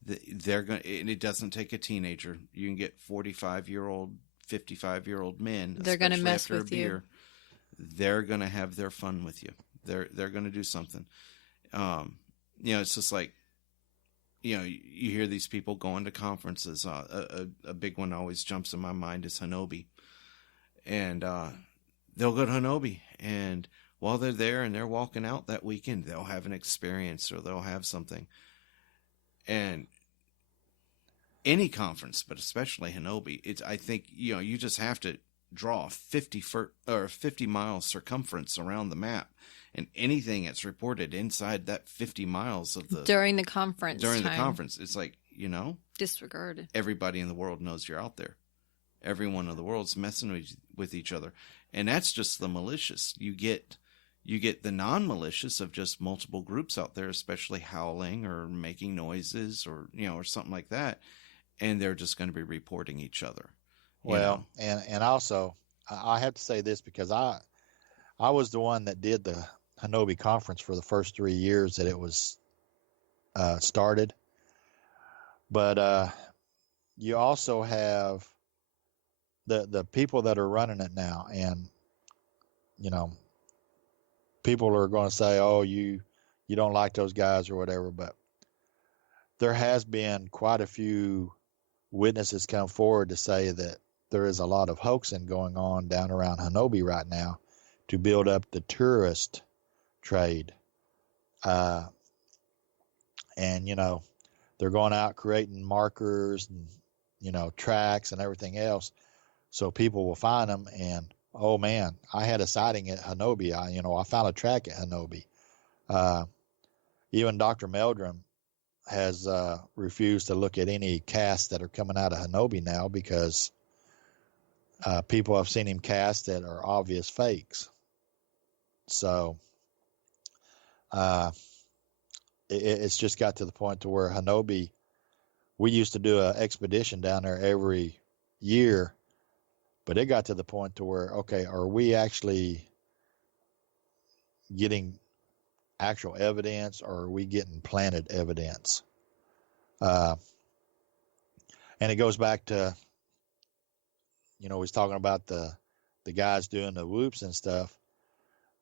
They're going, and it doesn't take a teenager. You can get 45-year-old, 55-year-old men. They're going to mess after with a beer, they're going to have their fun with you. They're going to do something. You know, it's just like, you know, you hear these people going to conferences. A big one always jumps in my mind is Hanobi. And they'll go to Hanobi, and while they're there and they're walking out that weekend, they'll have an experience or they'll have something. And any conference, but especially Hanobi, I think, you know, you just have to draw a 50-mile circumference around the map. And anything that's reported inside that 50 miles of during the conference, it's like, you know, disregarded. Everybody in the world knows you're out there. Everyone in the world's messing with each other, and that's just the malicious. You get the non-malicious of just multiple groups out there, especially howling or making noises or, you know, or something like that, and they're just going to be reporting each other. Well, and also I have to say this because I was the one that did the Hanobi conference for the first 3 years that it was started. But you also have the people that are running it now, and, you know, people are going to say, oh, you don't like those guys or whatever, but there has been quite a few witnesses come forward to say that there is a lot of hoaxing going on down around Hanobi right now to build up the tourist trade. And, you know, they're going out creating markers and, you know, tracks and everything else so people will find them. And, oh, man, I had a sighting at Hanobi. I found a track at Hanobi. Even Dr. Meldrum has refused to look at any casts that are coming out of Hanobi now because people have seen him cast that are obvious fakes. So it's just got to the point to where Hanobi, we used to do an expedition down there every year, but it got to the point to where, okay, are we actually getting actual evidence or are we getting planted evidence? And it goes back to, you know, we was talking about the guys doing the whoops and stuff.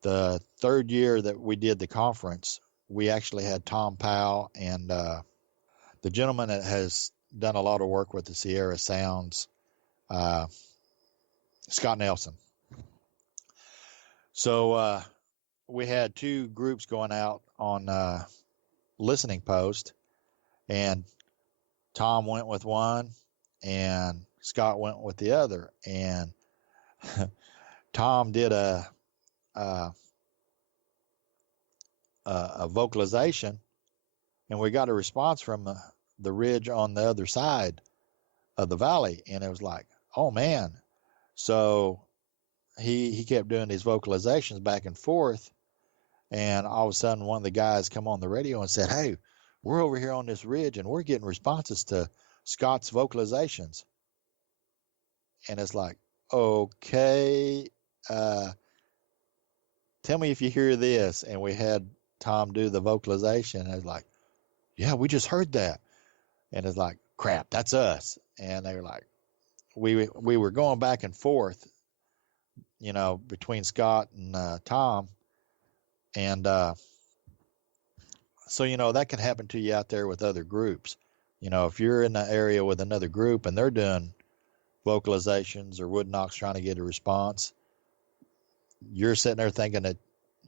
The third year that we did the conference, we actually had Tom Powell and the gentleman that has done a lot of work with the Sierra Sounds, Scott Nelson. So we had two groups going out on listening post, and Tom went with one and Scott went with the other, and Tom did a vocalization, and we got a response from the ridge on the other side of the valley, and it was like, oh man. So he kept doing these vocalizations back and forth, and all of a sudden one of the guys come on the radio and said, hey, we're over here on this ridge and we're getting responses to Scott's vocalizations. And it's like, okay, tell me if you hear this. And we had Tom do the vocalization, and it's like, yeah, we just heard that. And it's like, crap, that's us. And they were like, we were going back and forth, you know, between Scott and Tom. And so, you know, that can happen to you out there with other groups. You know, if you're in the area with another group and they're doing vocalizations or wood knocks trying to get a response, you're sitting there thinking that,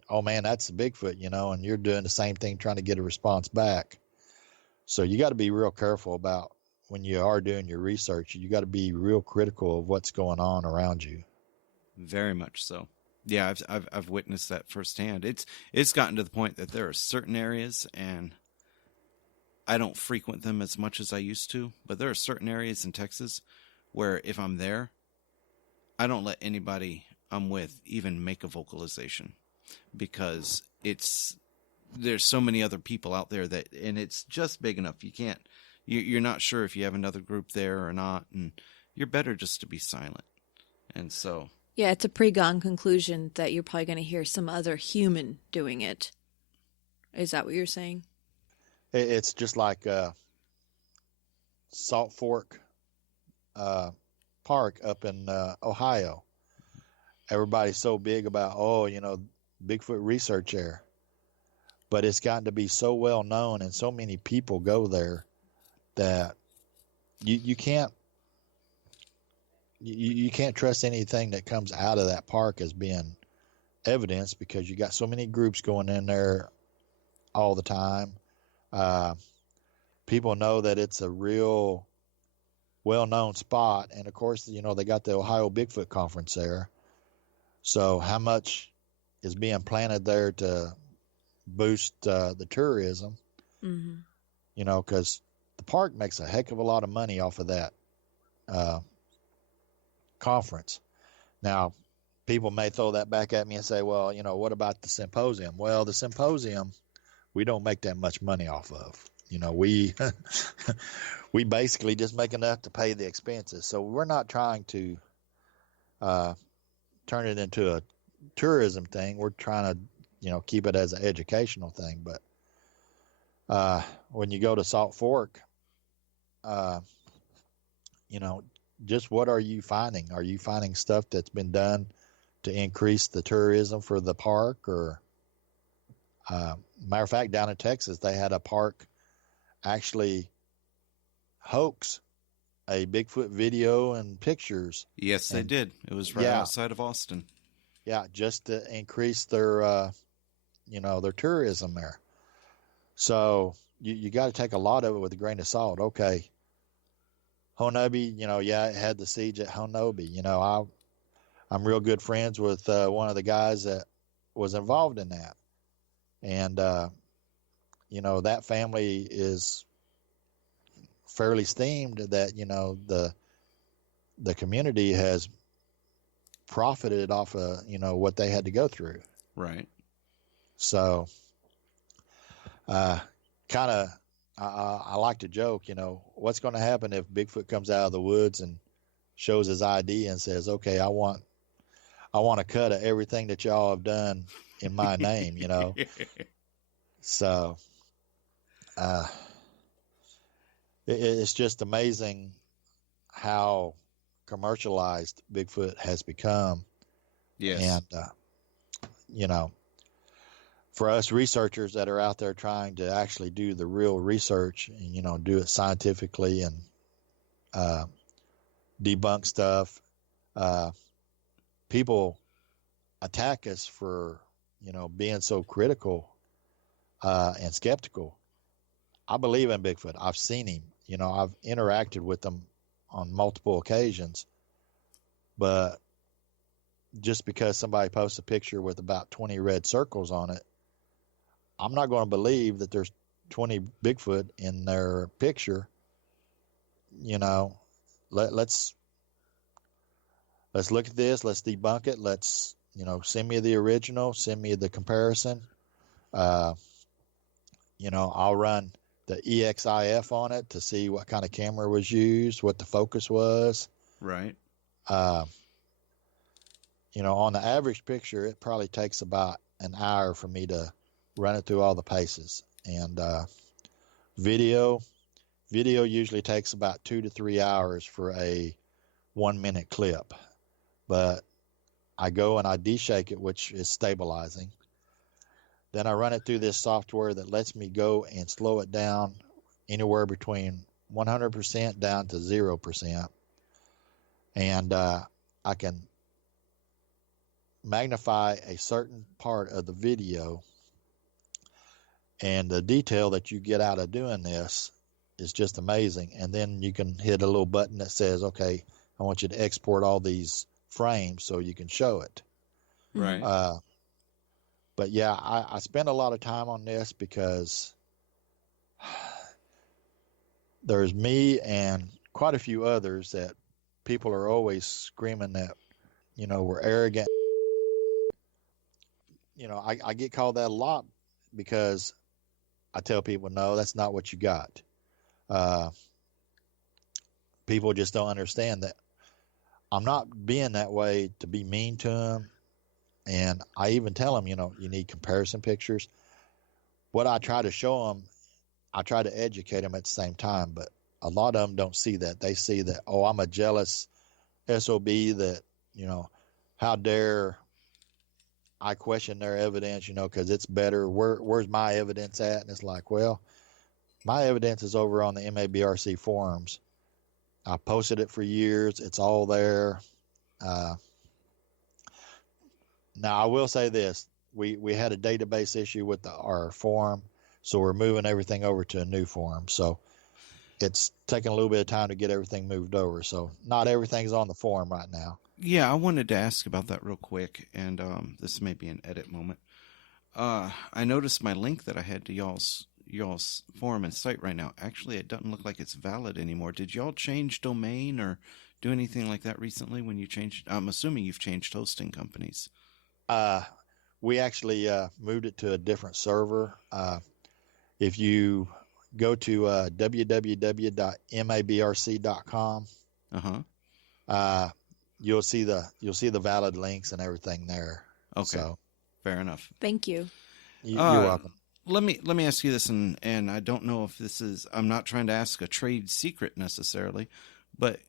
oh man, that's the Bigfoot, you know, and you're doing the same thing trying to get a response back. So you got to be real careful about when you are doing your research, you got to be real critical of what's going on around you. Very much so. Yeah, I've witnessed that firsthand. It's gotten to the point that there are certain areas, and I don't frequent them as much as I used to, but there are certain areas in Texas where if I'm there, I don't let anybody I'm with even make a vocalization, because there's so many other people out there and it's just big enough. You're not sure if you have another group there or not, and you're better just to be silent. And so, Yeah, it's a pre-gone conclusion that you're probably going to hear some other human doing it. Is that what you're saying? It's just like Salt Fork Park up in Ohio. Everybody's so big about, Bigfoot research there. But it's gotten to be so well known and so many people go there that you can't trust anything that comes out of that park as being evidence, because you got so many groups going in there all the time. People know that it's a real well-known spot, and of course, they got the Ohio Bigfoot Conference there. So how much is being planted there to boost the tourism? Mm-hmm. Because the park makes a heck of a lot of money off of that conference. Now, people may throw that back at me and say, well, what about the symposium? Well, the symposium, we don't make that much money off of. We we basically just make enough to pay the expenses. So we're not trying to turn it into a tourism thing. We're trying to, keep it as an educational thing. But when you go to Salt Fork, just what are you finding? Are you finding stuff that's been done to increase the tourism for the park? Or matter of fact, down in Texas, they had a park actually hoax a Bigfoot video and pictures. yes, they did. It was right outside of Austin. Yeah, just to increase their, their tourism there. So you got to take a lot of it with a grain of salt. Okay, Honobi, it had the siege at Honobi. I'm real good friends with one of the guys that was involved in that. And, that family is fairly steamed that, the community has profited off of, what they had to go through. Right. So, I like to joke, what's going to happen if Bigfoot comes out of the woods and shows his ID and says, okay, I want a cut of everything that y'all have done in my name, So, it's just amazing how commercialized Bigfoot has become. Yes. And, for us researchers that are out there trying to actually do the real research and, do it scientifically and debunk stuff, people attack us for, being so critical and skeptical. I believe in Bigfoot. I've seen him. I've interacted with him on multiple occasions. But just because somebody posts a picture with about 20 red circles on it, I'm not going to believe that there's 20 Bigfoot in their picture. Let's look at this. Let's debunk it. Let's, send me the original, send me the comparison. I'll run the EXIF on it to see what kind of camera was used, what the focus was. Right. On the average picture, it probably takes about an hour for me to run it through all the paces. And video usually takes about 2 to 3 hours for a 1-minute clip. But I go and I deshake it, which is stabilizing. Then I run it through this software that lets me go and slow it down anywhere between 100% down to 0%. And I can magnify a certain part of the video, and the detail that you get out of doing this is just amazing. And then you can hit a little button that says, okay, I want you to export all these frames so you can show it. Right. But yeah, I spend a lot of time on this because there's me and quite a few others that people are always screaming that, we're arrogant. I get called that a lot because I tell people, no, that's not what you got. People just don't understand that I'm not being that way to be mean to them. And I even tell them, you need comparison pictures. What I try to show them, I try to educate them at the same time, but a lot of them don't see that. They see that, oh, I'm a jealous SOB that, how dare I question their evidence, because it's better. Where's my evidence at? And it's like, well, my evidence is over on the MABRC forums. I posted it for years. It's all there. Now, I will say this. We had a database issue with our forum, so we're moving everything over to a new forum. So it's taking a little bit of time to get everything moved over. So not everything's on the forum right now. Yeah, I wanted to ask about that real quick, and this may be an edit moment. I noticed my link that I had to y'all's forum and site right now. Actually, it doesn't look like it's valid anymore. Did y'all change domain or do anything like that recently when you changed? I'm assuming you've changed hosting companies. We actually moved it to a different server. If you go to www.mabrc.com, you'll see the valid links and everything there. Okay, so, fair enough. Thank you. You're welcome. Let me ask you this, and I don't know if this is. I'm not trying to ask a trade secret necessarily, but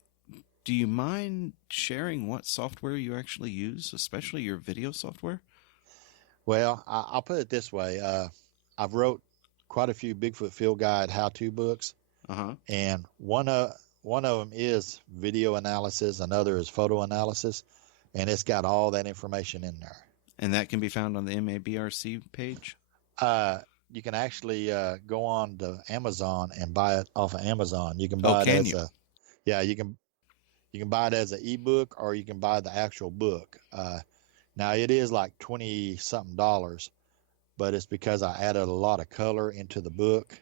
do you mind sharing what software you actually use, especially your video software? Well, I'll put it this way. I've wrote quite a few Bigfoot field guide how-to books, and one of them is video analysis, another is photo analysis, and it's got all that information in there. And that can be found on the MABRC page? You can actually go on to Amazon and buy it off of Amazon. You can buy you can buy it as an ebook, or you can buy the actual book. Now it is like $20-something, but it's because I added a lot of color into the book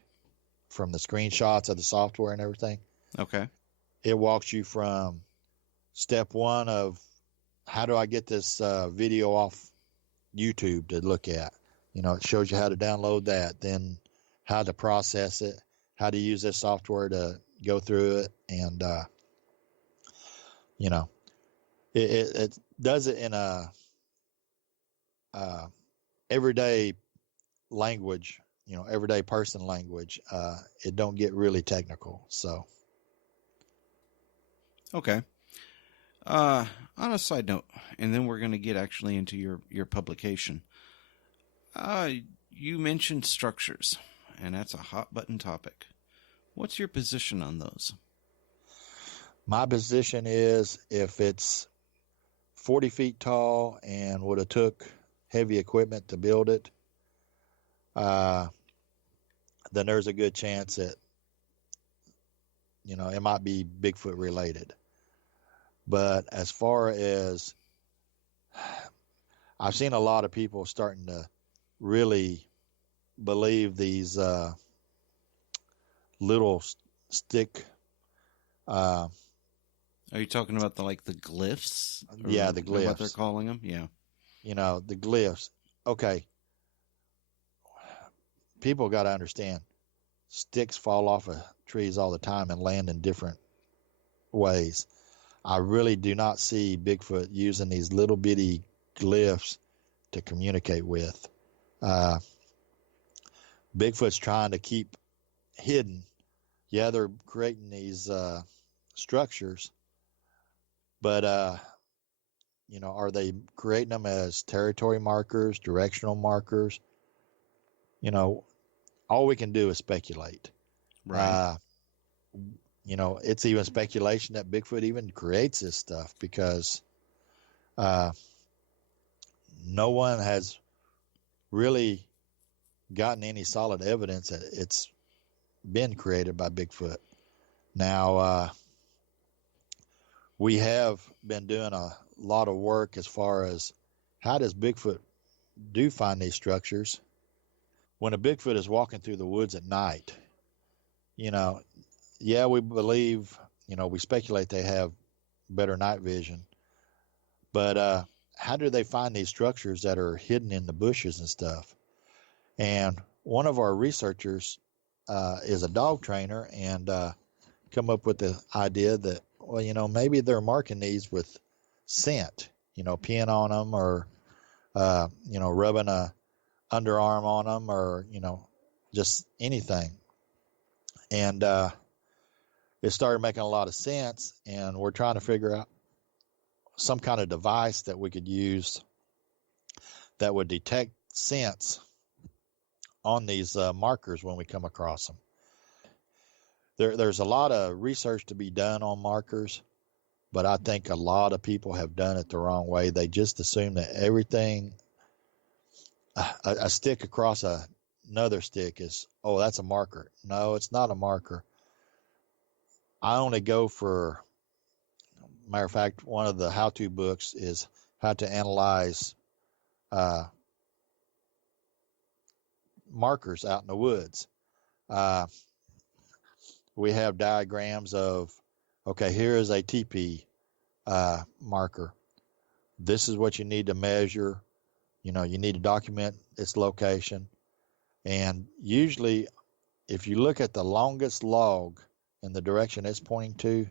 from the screenshots of the software and everything. Okay. It walks you from step one of how do I get this video off YouTube to look at. It shows you how to download that, then how to process it, how to use this software to go through it, and it does it in a everyday language, everyday person language. It don't get really technical. So okay. On a side note, and then we're going to get actually into your publication. You mentioned structures, and that's a hot button topic. What's your position on those? My position is if it's 40 feet tall and would have took heavy equipment to build it, then there's a good chance that, it might be Bigfoot related. But as far as I've seen a lot of people starting to really believe these little stick. Are you talking about the glyphs? Yeah, the glyphs. What they're calling them? Yeah. The glyphs. Okay. People got to understand, sticks fall off of trees all the time and land in different ways. I really do not see Bigfoot using these little bitty glyphs to communicate with. Bigfoot's trying to keep hidden. Yeah, they're creating these structures, but are they creating them as territory markers, directional markers? All we can do is speculate. Right. It's even speculation that Bigfoot even creates this stuff because no one has really gotten any solid evidence that it's been created by Bigfoot. Now, we have been doing a lot of work as far as how does Bigfoot do find these structures. When a Bigfoot is walking through the woods at night, yeah, we believe, we speculate they have better night vision, but how do they find these structures that are hidden in the bushes and stuff? And one of our researchers is a dog trainer and come up with the idea that, well, maybe they're marking these with scent, peeing on them or, rubbing a underarm on them or, just anything. And it started making a lot of sense, and we're trying to figure out some kind of device that we could use that would detect scents on these markers when we come across them. There's a lot of research to be done on markers, but I think a lot of people have done it the wrong way. They just assume that everything, a stick across another stick is, oh, that's a marker. No, it's not a marker. I only go for, matter of fact, one of the how-to books is how to analyze markers out in the woods. We have diagrams of, okay, here is a TP marker. This is what you need to measure. You need to document its location. And usually, if you look at the longest log in the direction it's pointing to,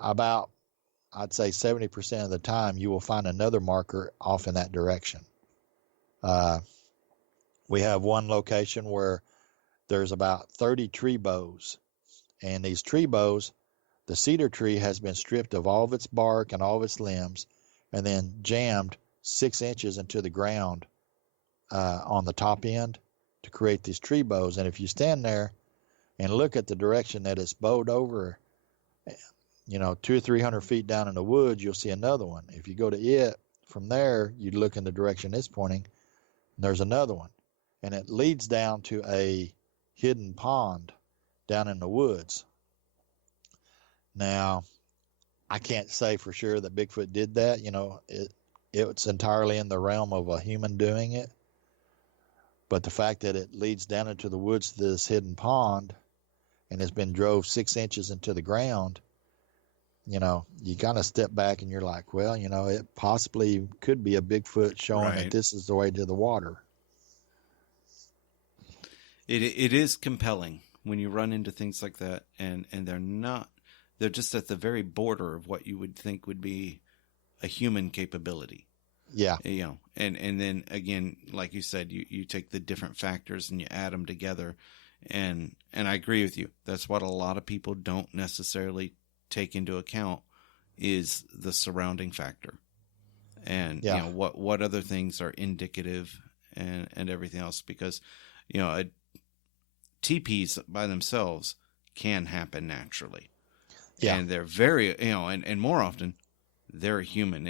about, I'd say 70% of the time, you will find another marker off in that direction. We have one location where there's about 30 tree bows, and these tree bows, the cedar tree has been stripped of all of its bark and all of its limbs and then jammed 6 inches into the ground on the top end to create these tree bows. And if you stand there and look at the direction that it's bowed over, 200 or 300 feet down in the woods, you'll see another one. If you go to it from there, you look in the direction it's pointing, and there's another one. And it leads down to a hidden pond down in the woods. Now, I can't say for sure that Bigfoot did that. It's entirely in the realm of a human doing it. But the fact that it leads down into the woods to this hidden pond and has been drove 6 inches into the ground, you kind of step back and you're like, well, it possibly could be a Bigfoot showing that this is the way to the water. It is compelling when you run into things like that, and they're just at the very border of what you would think would be a human capability. Yeah. And then again, like you said, you take the different factors and you add them together, and I agree with you. That's what a lot of people don't necessarily take into account is the surrounding factor, and what other things are indicative and everything else, because TPs by themselves can happen naturally. Yeah. And they're very, and more often they're human.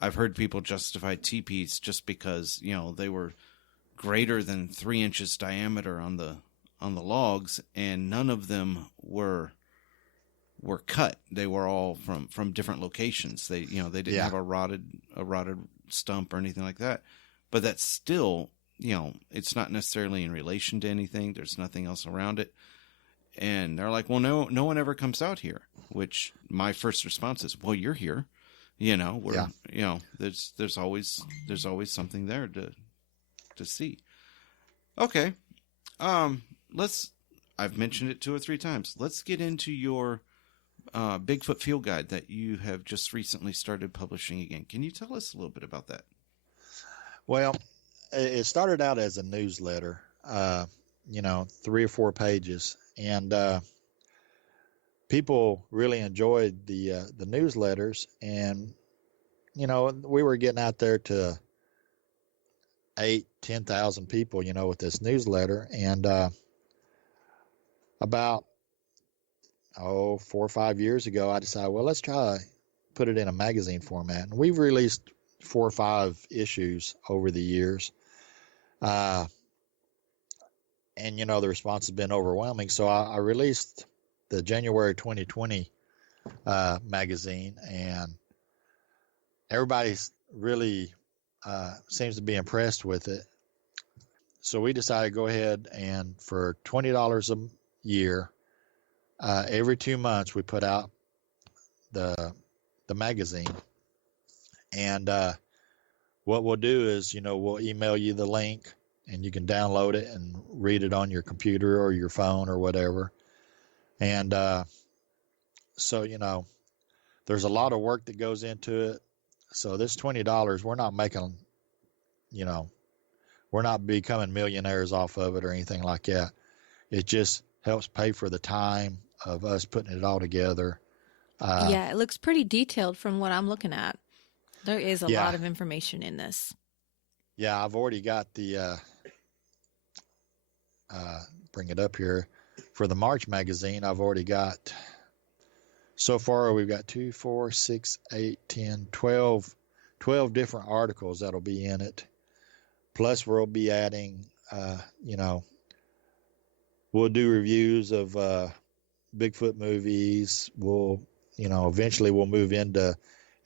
I've heard people justify TPs just because, they were greater than 3 inches diameter on the logs, and none of them were cut. They were all from different locations. They didn't have a rotted stump or anything like that, but that's still, it's not necessarily in relation to anything. There's nothing else around it. And they're like, well, no one ever comes out here, which my first response is, well, you're here, there's always something there to see. Okay. I've mentioned it 2 or 3 times. Let's get into your Bigfoot Field Guide that you have just recently started publishing again. Can you tell us a little bit about that? Well, it started out as a newsletter, 3 or 4 pages, and people really enjoyed the newsletters, and we were getting out there to 8,000-10,000 people, with this newsletter, and about 4 or 5 years ago, I decided, well, let's try to put it in a magazine format, and we've released 4 or 5 issues over the years. and the response has been overwhelming. So I released the January 2020 magazine, and everybody's really seems to be impressed with it. So we decided to go ahead and for $20 a year, every 2 months we put out the magazine. And what we'll do is, we'll email you the link, and you can download it and read it on your computer or your phone or whatever. And so, there's a lot of work that goes into it. So this $20, we're not making, we're not becoming millionaires off of it or anything like that. It just helps pay for the time of us putting it all together. Yeah, it looks pretty detailed from what I'm looking at. There is a lot of information in this. Yeah, I've already got the, bring it up here. For the March magazine, I've already got, so far we've got 2, 4, 6, 8, 10, 12 different articles that'll be in it. Plus we'll be adding, we'll do reviews of Bigfoot movies. We'll, eventually we'll move into,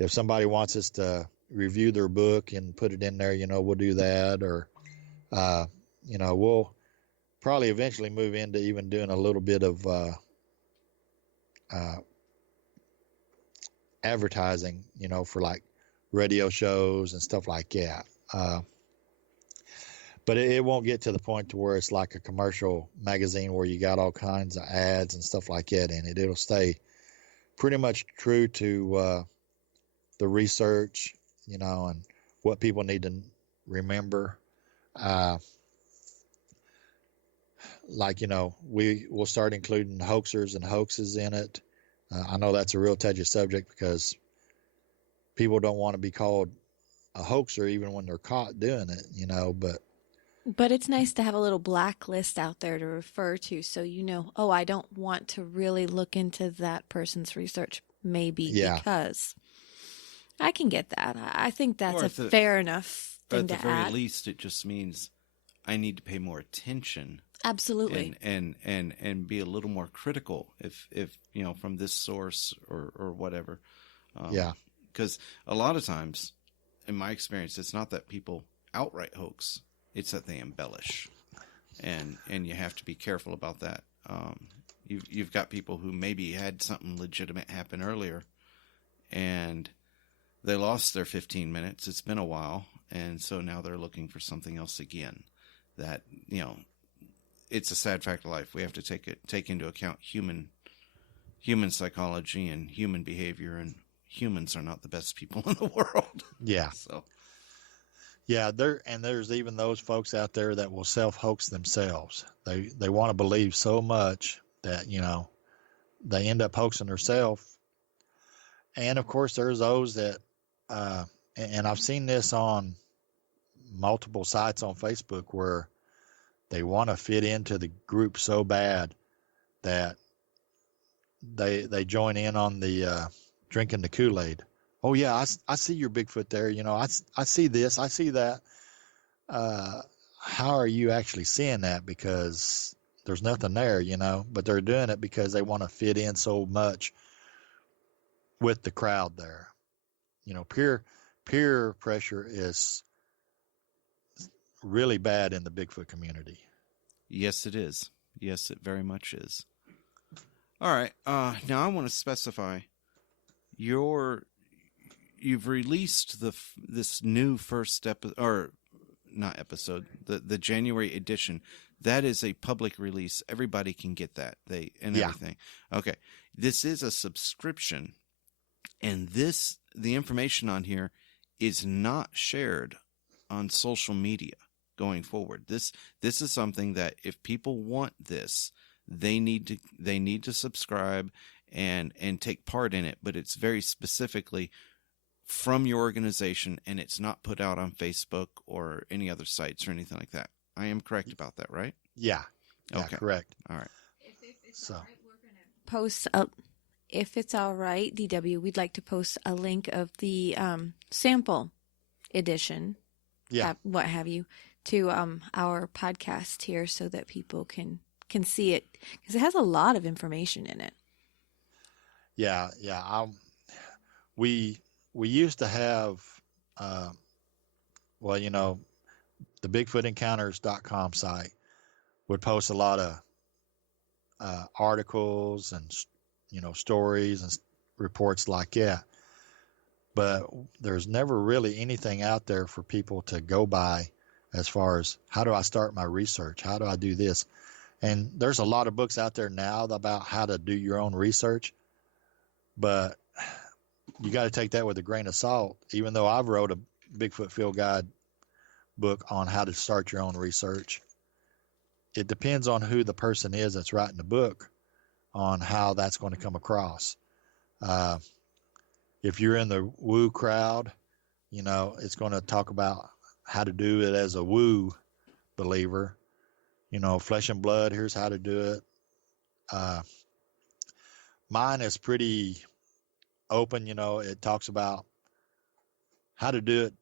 if somebody wants us to review their book and put it in there, we'll do that. Or, we'll probably eventually move into even doing a little bit of advertising, for like radio shows and stuff like that. But it won't get to the point to where it's like a commercial magazine where you got all kinds of ads and stuff like that in it. It'll stay pretty much true to the research, and what people need to remember. We will start including hoaxers and hoaxes in it. I know that's a real touchy subject because people don't want to be called a hoaxer even when they're caught doing it, But it's nice to have a little blacklist out there to refer to, so I don't want to really look into that person's research, maybe because I can get that. I think that's a fair enough thing to add. At the very least, it just means I need to pay more attention. Absolutely. And be a little more critical if from this source or whatever. Because a lot of times, in my experience, it's not that people outright hoax. It's that they embellish, and you have to be careful about that. You've got people who maybe had something legitimate happen earlier, and they lost their 15 minutes. It's been a while, and so now they're looking for something else again. That it's a sad fact of life. We have to take into account human psychology and human behavior, and humans are not the best people in the world. Yeah. So. Yeah, there's even those folks out there that will self-hoax themselves. They want to believe so much that, they end up hoaxing themselves. And, of course, there's those that, and I've seen this on multiple sites on Facebook where they want to fit into the group so bad that they join in on the drinking the Kool-Aid. Oh yeah, I see your Bigfoot there. I see this, I see that. How are you actually seeing that? Because there's nothing there, but they're doing it because they want to fit in so much with the crowd there. Peer pressure is really bad in the Bigfoot community. Yes, it is. Yes, it very much is. All right. Now I want to specify you've released this new first episode, or not episode, the January edition. That is a public release. Everybody can get that. Everything. Okay. This is a subscription, and the information on here is not shared on social media going forward. This is something that if people want this, they need to subscribe and take part in it, but it's very specifically from your organization, and it's not put out on Facebook or any other sites or anything like that. I am correct about that, right? Yeah. Okay. Correct. All right. So, we're going to post if it's all right, DW, we'd like to post a link of the sample edition. Yeah. What have you, to our podcast here so that people can see it, because it has a lot of information in it. Yeah. We used to have, well, you know, the BigfootEncounters.com site would post a lot of articles and, you know, stories and reports like that. But there's never really anything out there for people to go by as far as how do I start my research? How do I do this? And there's a lot of books out there now about how to do your own research, but you got to take that with a grain of salt. Even though I've wrote a Bigfoot Field Guide book on how to start your own research, it depends on who the person is that's writing the book on how that's going to come across. If you're in the woo crowd, you know, it's going to talk about how to do it as a woo believer. You know, flesh and blood, here's how to do it. Mine is pretty open, you know. It talks about how to do it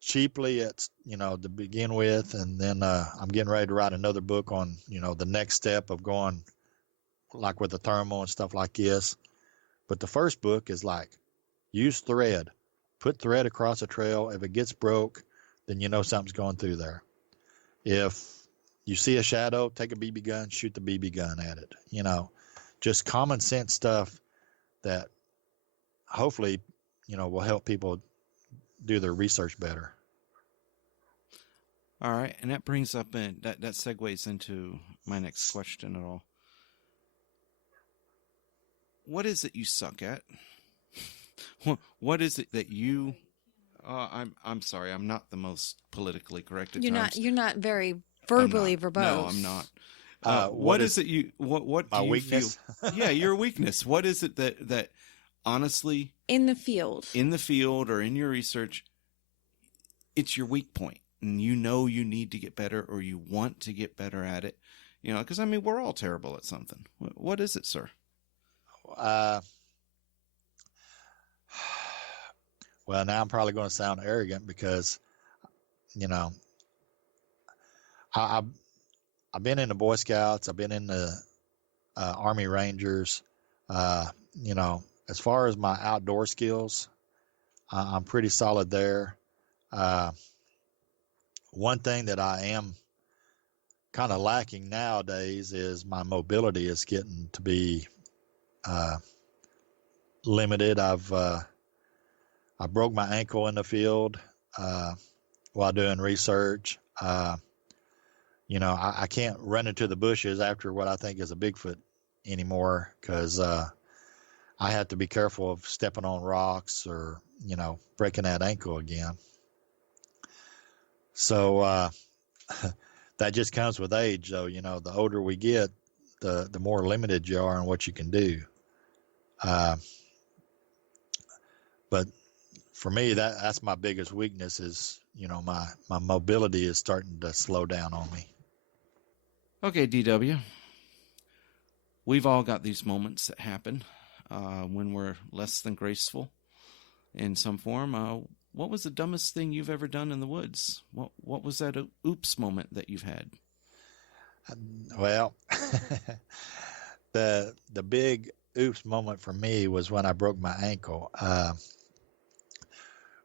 cheaply, it's, you know, to begin with. And then I'm getting ready to write another book on, you know, the next step of going like with the thermal and stuff like this. But the first book is like, use thread. Put thread across a trail. If it gets broke, then you know something's going through there. If you see a shadow, take a BB gun, shoot the BB gun at it. You know, just common sense stuff that hopefully, you know, will help people do their research better. All right, and that brings up that segues into my next question at all. What is it you suck at? What is it that you? I'm sorry, I'm not the most politically correct at times. You're not very verbally verbose. No, I'm not. What is it you? What do you weakness? feel? Yeah, your weakness. What is it that honestly in the field or in your research, it's your weak point, and you know you need to get better, or you want to get better at it. You know, because I mean, we're all terrible at something. What is it, sir? Well, now I'm probably going to sound arrogant because, you know, I've been in the Boy Scouts. I've been in the Army Rangers. You know, as far as my outdoor skills, I'm pretty solid there. One thing that I am kind of lacking nowadays is my mobility is getting to be limited. I broke my ankle in the field while doing research. You know, I can't run into the bushes after what I think is a Bigfoot anymore because I have to be careful of stepping on rocks or, you know, breaking that ankle again. So that just comes with age, though. You know, the older we get, the more limited you are in what you can do. But for me, that's my biggest weakness is, you know, my mobility is starting to slow down on me. Okay, DW. We've all got these moments that happen when we're less than graceful in some form. What was the dumbest thing you've ever done in the woods? What was that oops moment that you've had? Well, the big oops moment for me was when I broke my ankle.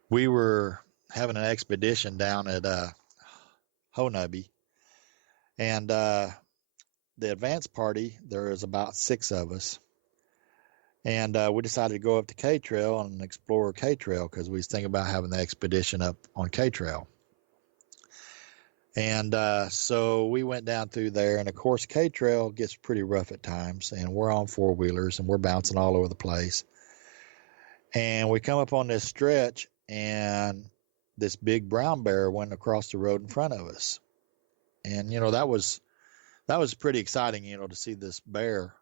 We were having an expedition down at Honubby, and the advance party, there was about 6 of us, and we decided to go up to K Trail and explore K Trail because we was thinking about having the expedition up on K Trail. And so we went down through there, and of course K Trail gets pretty rough at times, and we're on 4-wheelers and we're bouncing all over the place. And we come up on this stretch, and this big brown bear went across the road in front of us. And, you know, that was pretty exciting, you know, to see this bear.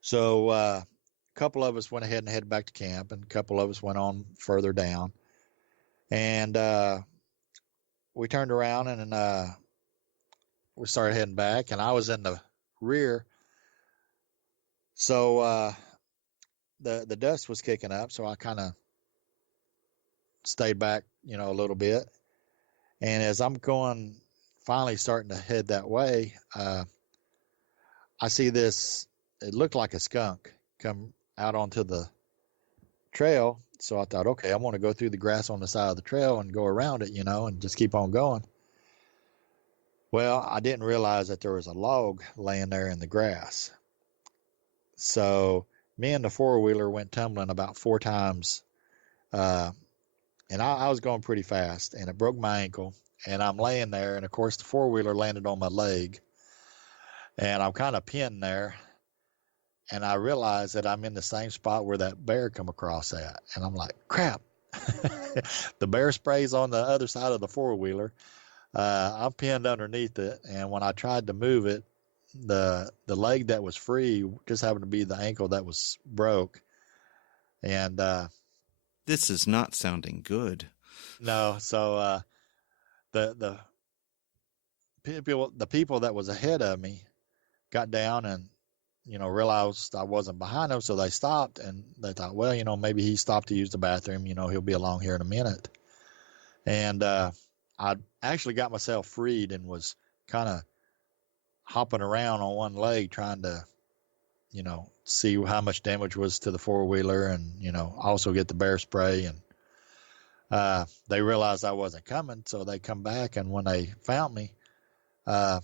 So a couple of us went ahead and headed back to camp, and a couple of us went on further down. And we turned around and we started heading back, and I was in the rear. So the dust was kicking up, so I kind of stayed back, you know, a little bit. And as I'm finally starting to head that way, I see this, it looked like a skunk come out onto the trail. So I thought, okay, I want to go through the grass on the side of the trail and go around it, and just keep on going. Well, I didn't realize that there was a log laying there in the grass. So me and the four-wheeler went tumbling about 4 times. And I was going pretty fast, and it broke my ankle. And I'm laying there, and of course the four-wheeler landed on my leg. And I'm kind of pinned there. And I realized that I'm in the same spot where that bear come across at. And I'm like, crap. The bear spray's on the other side of the four-wheeler. I'm pinned underneath it. And when I tried to move it, the leg that was free just happened to be the ankle that was broke. And this is not sounding good. no, so the people that was ahead of me got down and realized I wasn't behind them, so they stopped, and they thought, well, maybe he stopped to use the bathroom, he'll be along here in a minute. And I actually got myself freed and was kind of hopping around on one leg trying to see how much damage was to the four-wheeler, and also get the bear spray. And they realized I wasn't coming, so they come back, and when they found me, they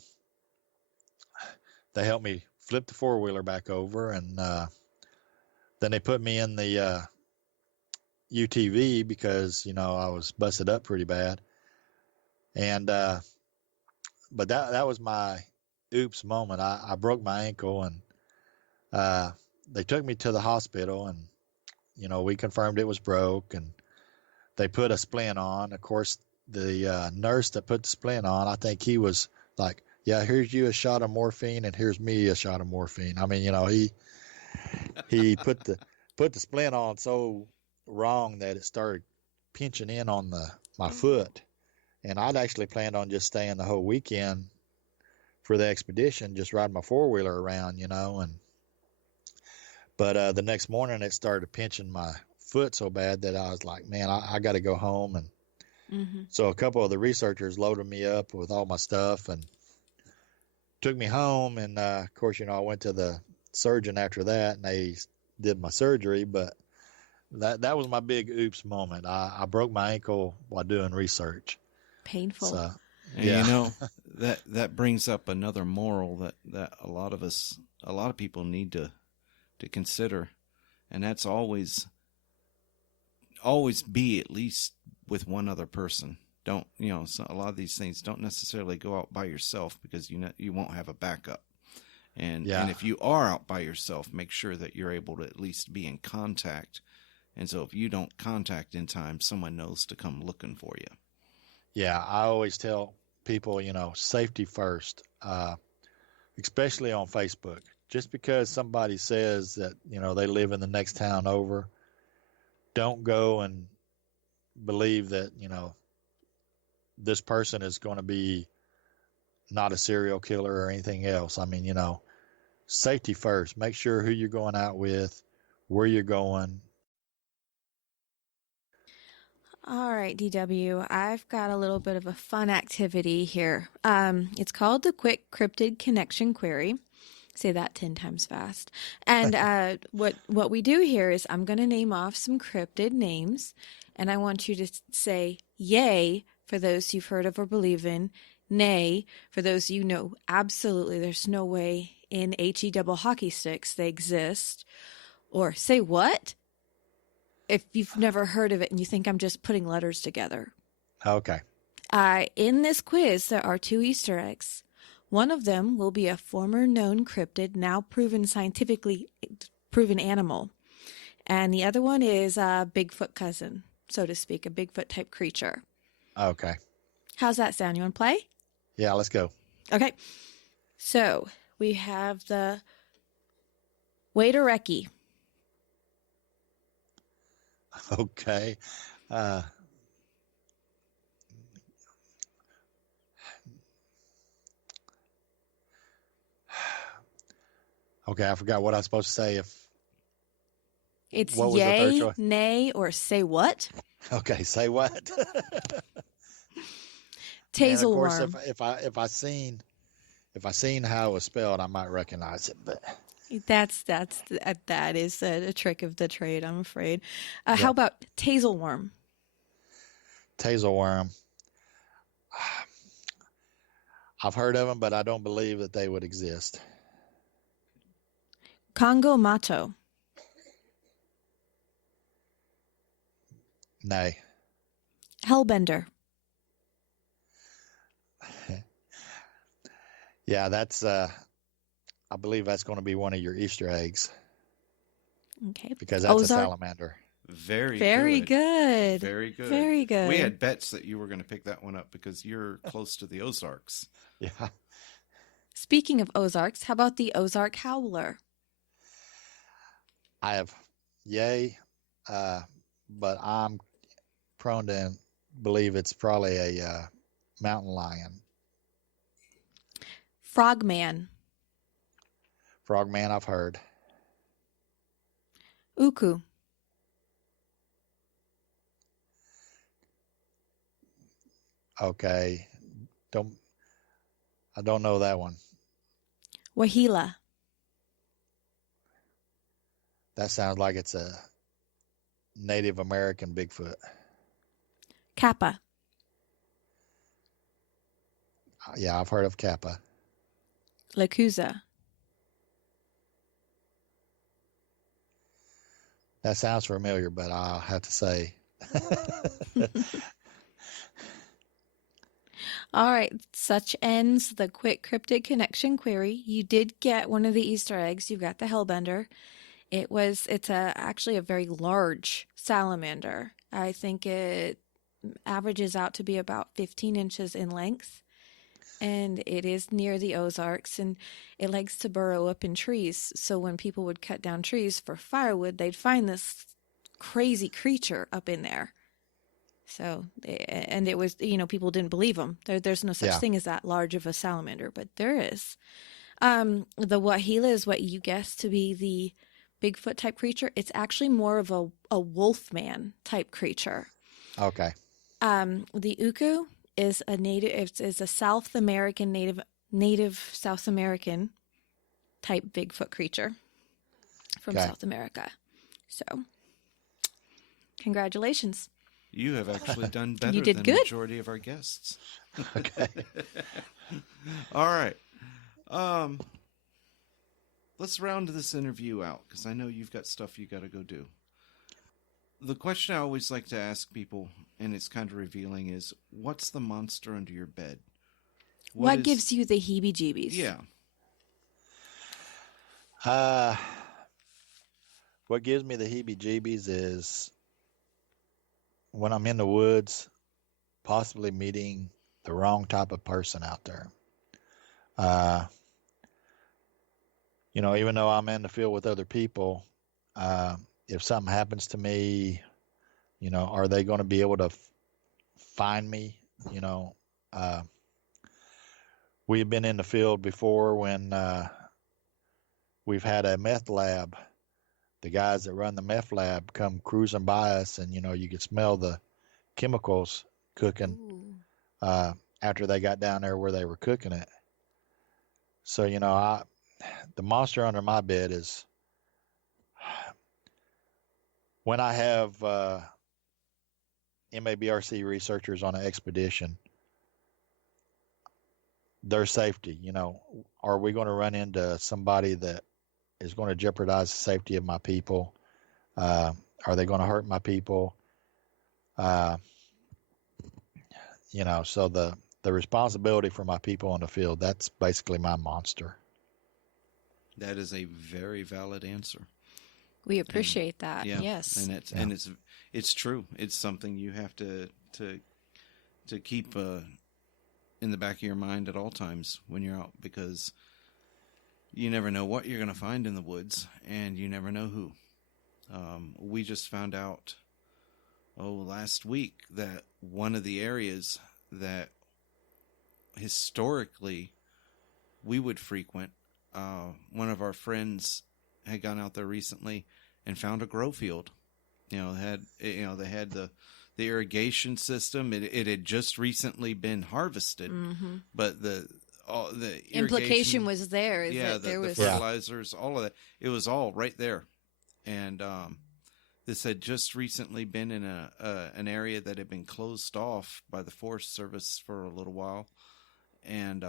helped me flip the four-wheeler back over, and then they put me in the UTV because I was busted up pretty bad. And but that was my oops moment. I broke my ankle, and they took me to the hospital, and we confirmed it was broke, and they put a splint on. Of course, the nurse that put the splint on, I think he was like, yeah, here's you a shot of morphine, and here's me a shot of morphine. I mean, he put the splint on so wrong that it started pinching in on my foot. And I'd actually planned on just staying the whole weekend for the expedition, just riding my four-wheeler around, But the next morning it started pinching my foot so bad that I was like, man, I got to go home. And so a couple of the researchers loaded me up with all my stuff and took me home. And of course, I went to the surgeon after that, and they did my surgery. But that was my big oops moment. I broke my ankle while doing research. Painful. So, and yeah. that brings up another moral that a lot of people need to consider, and that's always be at least with one other person. Don't so a lot of these things don't necessarily go out by yourself, because you won't have a backup. And if you are out by yourself, make sure that you're able to at least be in contact. And so if you don't contact in time, someone knows to come looking for you. Yeah, I always tell people, safety first, especially on Facebook. Just because somebody says that, they live in the next town over, don't go and believe that, this person is going to be not a serial killer or anything else. I mean, safety first. Make sure who you're going out with, where you're going. All right, DW, I've got a little bit of a fun activity here. It's called the Quick Cryptid Connection Query. Say that 10 times fast. And what we do here is I'm going to name off some cryptid names, and I want you to say yay for those you've heard of or believe in, nay for those absolutely there's no way in HE double hockey sticks they exist, or say what if you've never heard of it and you think I'm just putting letters together. Okay. In this quiz, there are 2 Easter eggs. One of them will be a former known cryptid, now scientifically proven animal. And the other one is a Bigfoot cousin, so to speak, a Bigfoot type creature. Okay. How's that sound? You want to play? Yeah, let's go. Okay. So we have the Waitereki. Okay. Okay, I forgot what I was supposed to say. It's what was the third yay, choice? nay, or say what? Okay, say what? And of course, Tazelworm. if I seen how it was spelled, I might recognize it. But That is a trick of the trade, I'm afraid. yeah, How about tazelworm? taserworm. I've heard of them, but I don't believe that they would exist. Congo mato. Nay. Hellbender. Yeah, that's. I believe that's going to be one of your Easter eggs Okay. because that's a Ozark. salamander. Very Very good. good. Very good. Very good. We had bets that you were going to pick that one up because you're close to the Ozarks. Yeah. Speaking of Ozarks, how about the Ozark howler? I have, yay, but I'm prone to believe it's probably a mountain lion. Frogman. Frogman, I've heard. Uku. Okay, I don't know that one. Wahila. That sounds like it's a Native American Bigfoot. Kappa. Yeah, I've heard of Kappa. Lacuza. That sounds familiar, but I'll have to say. All right, such ends the quick cryptid connection query. You did get one of the Easter eggs. You got the hellbender. It's actually a very large salamander. I think it averages out to be about 15 inches in length, and it is near the Ozarks, and it likes to burrow up in trees. So when people would cut down trees for firewood, they'd find this crazy creature up in there. So, and it was, people didn't believe them. There's no such thing as that large of a salamander, but there is. The Wahila is what you guessed to be the Bigfoot type creature. It's actually more of a wolfman type creature. Okay. The Uku is a native. It's a South American native South American type Bigfoot creature from South America. So, congratulations. You have actually done better You did than good. the majority of our guests. Okay. All right. Let's round this interview out because I know you've got stuff you got to go do. The question I always like to ask people, and it's kind of revealing, is what's the monster under your bed? What gives you the heebie-jeebies? Yeah. What gives me the heebie-jeebies is when I'm in the woods, possibly meeting the wrong type of person out there. Even though I'm in the field with other people, if something happens to me, are they going to be able to find me? We've been in the field before when we've had a meth lab. The guys that run the meth lab come cruising by us, and you could smell the chemicals cooking after they got down there where they were cooking it. So the monster under my bed is when I have MABRC researchers on an expedition. Their safety, are we going to run into somebody that is going to jeopardize the safety of my people? Are they going to hurt my people? So the responsibility for my people in the field, that's basically my monster. That is a very valid answer. We appreciate that. Yeah, yes. And it's true. It's something you have to keep in the back of your mind at all times when you're out, because you never know what you're going to find in the woods, and you never know who. We just found out, last week that one of the areas that historically we would frequent, one of our friends had gone out there recently and found a grow field. They had the the irrigation system. It had just recently been harvested, but the implication was there. The fertilizers, all of that, it was all right there. And this had just recently been in an area that had been closed off by the Forest Service for a little while, and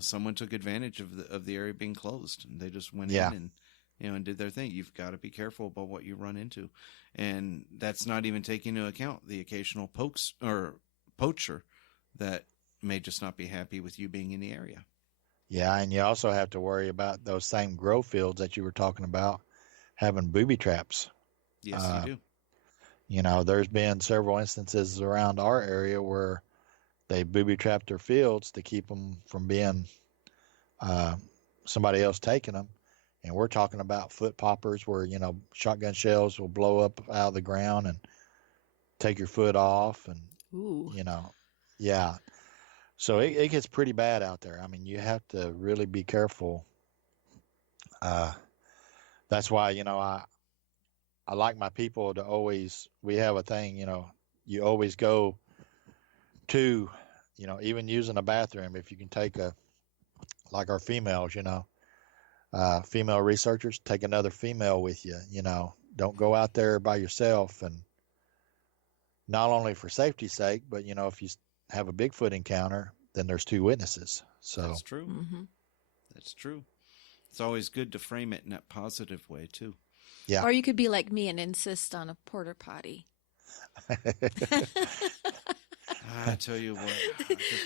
someone took advantage of the area being closed, and they just went in and and did their thing. You've got to be careful about what you run into, and that's not even taking into account the occasional poacher that may just not be happy with you being in the area. Yeah, and you also have to worry about those same grow fields that you were talking about having booby traps. Yes, you do. There's been several instances around our area where they booby trapped their fields to keep them from being somebody else taking them. And we're talking about foot poppers where, shotgun shells will blow up out of the ground and take your foot off. And, yeah. So it gets pretty bad out there. I mean, you have to really be careful. That's why, I like my people to always, we have a thing, you always go to, even using a bathroom, if you can take like our females, female researchers, take another female with you, don't go out there by yourself. And not only for safety's sake, but, if you have a Bigfoot encounter, then there's two witnesses. So that's true. That's true. It's always good to frame it in that positive way too. Yeah. Or you could be like me and insist on a porta potty. I tell you what,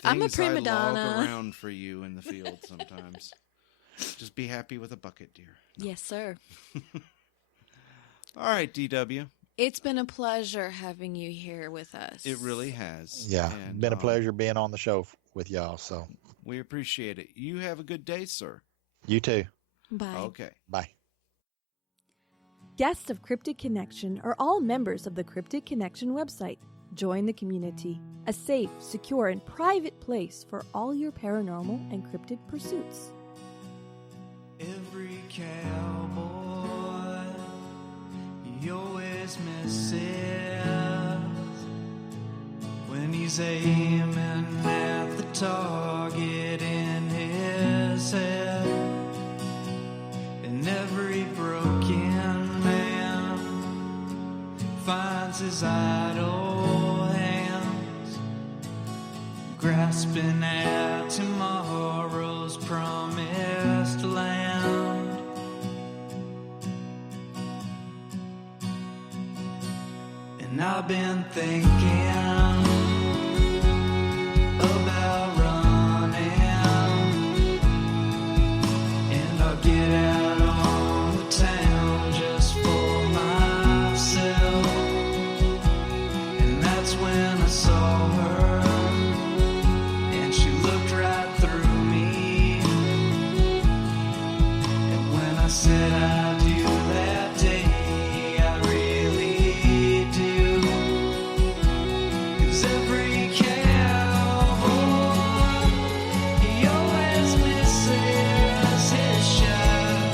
I'm a prima donna. I log around for you in the field sometimes. Just be happy with a bucket, dear. No. Yes, sir. All right, DW. It's been a pleasure having you here with us. It really has. Yeah, and, been a pleasure being on the show with y'all. So we appreciate it. You have a good day, sir. You too. Bye. Okay. Bye. Guests of Cryptid Connection are all members of the Cryptid Connection website. Join the community, a safe, secure, and private place for all your paranormal and cryptid pursuits. Every cowboy, he always misses when he's aiming at the target in his head. And every broken man finds his idle hands grasping at tomorrow's promised land. And I've been thinking about running, and I'll get out on the town just for myself. And that's when I saw her, and she looked right through me. And when I said I do that day, I really do. 'Cause every cowboy, he always misses his shot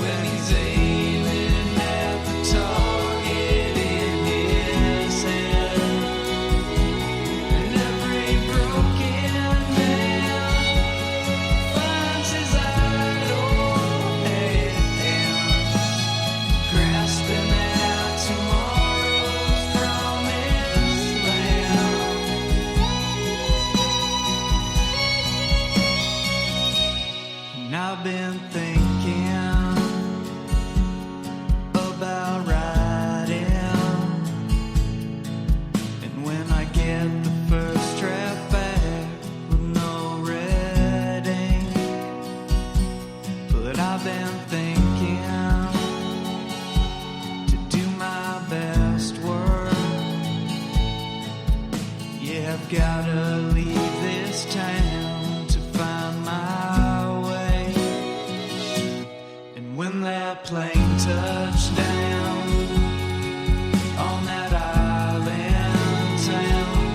when he's aiming at the target in his head. And every broken man finds his idle hands grasping at tomorrow's promised land. And I've been thinking about riding, and when I get the first draft back with no red ink, but I've been thinking to do my best work. Yeah, I've gotta leave this town to find my way. And when that plane touched down on that island town,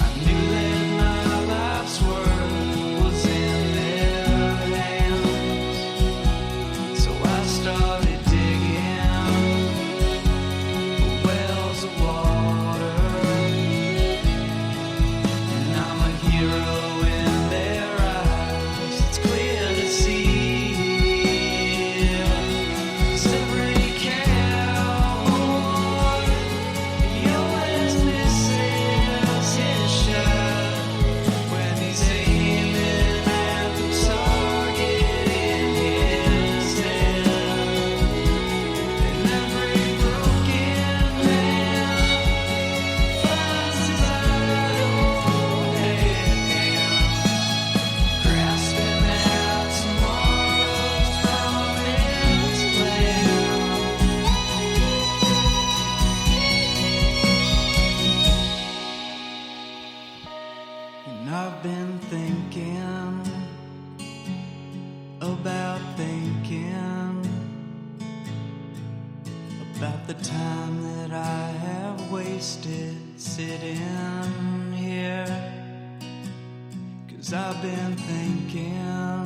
I knew that my life's work was in their hands. So I started digging I've been thinking about the time that I have wasted sitting here. 'Cause I've been thinking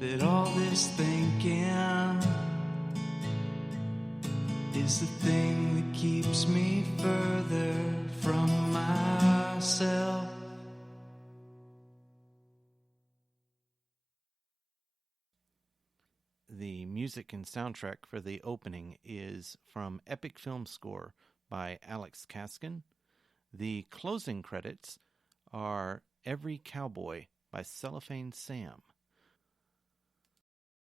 that all this thinking is the thing that keeps me further from myself. The music and soundtrack for the opening is from Epic Film Score by Alex Kaskin. The closing credits are Every Cowboy by Cellophane Sam.